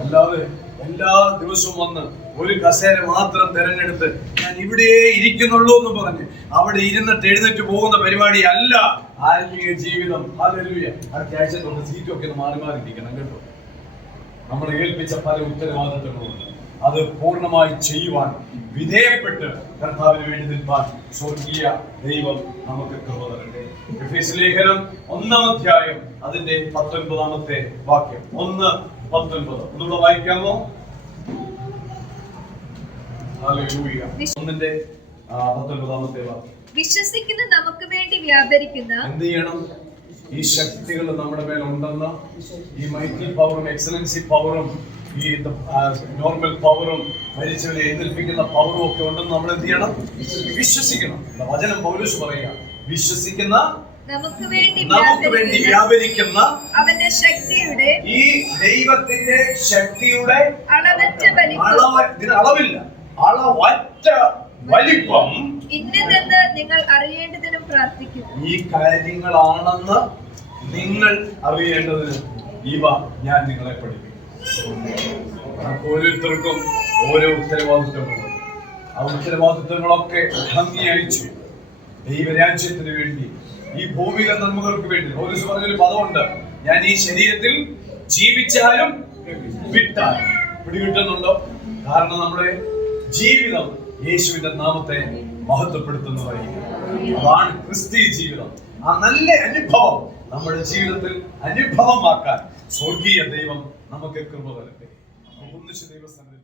അല്ലാതെ എല്ലാ ദിവസവും വന്ന് ഒരു കസേര മാത്രം തിരഞ്ഞെടുത്ത് ഞാൻ ഇവിടെ ഇരിക്കുന്നുള്ളൂ എന്ന് പറഞ്ഞ് അവിടെ ഇരുന്നിട്ട് എഴുന്നേറ്റ് പോകുന്ന പരിപാടി അല്ല ആത്മീയ ജീവിതം. ഹല്ലേലൂയ. അടുത്ത ആഴ്ച തൊട്ട് സീറ്റൊക്കെ ഒന്ന് മാറി മാറി ഇരിക്കണം കേട്ടോ. നമ്മൾ ഏൽപ്പിച്ച പല ഉത്തരവാദിത്തങ്ങളുണ്ട്. അത് പൂർണ്ണമായി ചെയ്യുവാൻ വിധേയപ്പെട്ട് കർത്താവിന് വേണ്ടി നിൽപ്പാൻ സ്വർഗീയ ദൈവം നമുക്ക് കൃപ തരട്ടെ. എഫേസ്യ ലേഖനം 1-ാം അധ്യായം അതിന്റെ 19-ാമത്തെ വാക്യം. 1:19 ഒന്നുകൂടെ വായിക്കാമോ? ഹല്ലേലൂയ. 1:19 വാക്യം. വിശ്വസിക്കുന്ന നമുക്ക് വേണ്ടി വ്യാപരിക്കുന്ന എന്ത് ചെയ്യണം? ഈ ശക്തികൾ നമ്മുടെ മേൽ ഉണ്ടെന്ന്, ഈ മൈറ്റി പവറും എക്സലൻസി പവറും ഈ നോർമൽ പവറും മരിച്ചവരെ എഴുന്നേൽപ്പിക്കുന്ന പവറും ഒക്കെ ഉണ്ടെന്ന് നമ്മൾ എന്ത് ചെയ്യണം? വിശ്വസിക്കണം. വചനം പൗലോസ് പറയുക, വിശ്വസിക്കുന്ന നമുക്ക് വേണ്ടി വ്യാപരിക്കുന്ന അവന്റെ ശക്തിയുടെ, ഈ ദൈവത്തിന്റെ ശക്തിയുടെ അളവറ്റ വലിപ്പം, അളവില്ല, അളവറ്റ വലിപ്പം ഇന്നതെന്ന് നിങ്ങൾ അറിയേണ്ടതിനും പ്രാർത്ഥിക്കുന്നു. ഈ കാര്യങ്ങളാണെന്ന് നിങ്ങൾ അറിയേണ്ടതിന് ഇവ ഞാൻ നിങ്ങളെ പഠിപ്പിക്കും. ഓരോരുത്തർക്കും ഓരോ ഉത്തരവാദിത്വങ്ങളുണ്ട്. ആ ഉത്തരവാദിത്വങ്ങളൊക്കെ ഭംഗിയായി ചെയ്യും ദൈവരാജ്യത്തിന് വേണ്ടി, ഈ ഭൂമിയിലെ നന്മകൾക്ക് വേണ്ടി. പൗലോസ് പറഞ്ഞൊരു പദമുണ്ട്, ഞാൻ ഈ ശരീരത്തിൽ ജീവിച്ചാലും വിട്ടാലും. പിടികിട്ടുന്നുണ്ടോ? കാരണം നമ്മുടെ ജീവിതം യേശുവിന്റെ നാമത്തെ മഹത്വപ്പെടുത്തുന്നതായിരിക്കും. അതാണ് ക്രിസ്തീയ ജീവിതം. ആ നല്ല അനുഭവം നമ്മുടെ ജീവിതത്തിൽ അനുഭവമാക്കാൻ സ്വർഗീയ ദൈവം നമുക്ക് കൃപ തരട്ടെ. ഒന്നിച്ച് ദൈവസന്നിധി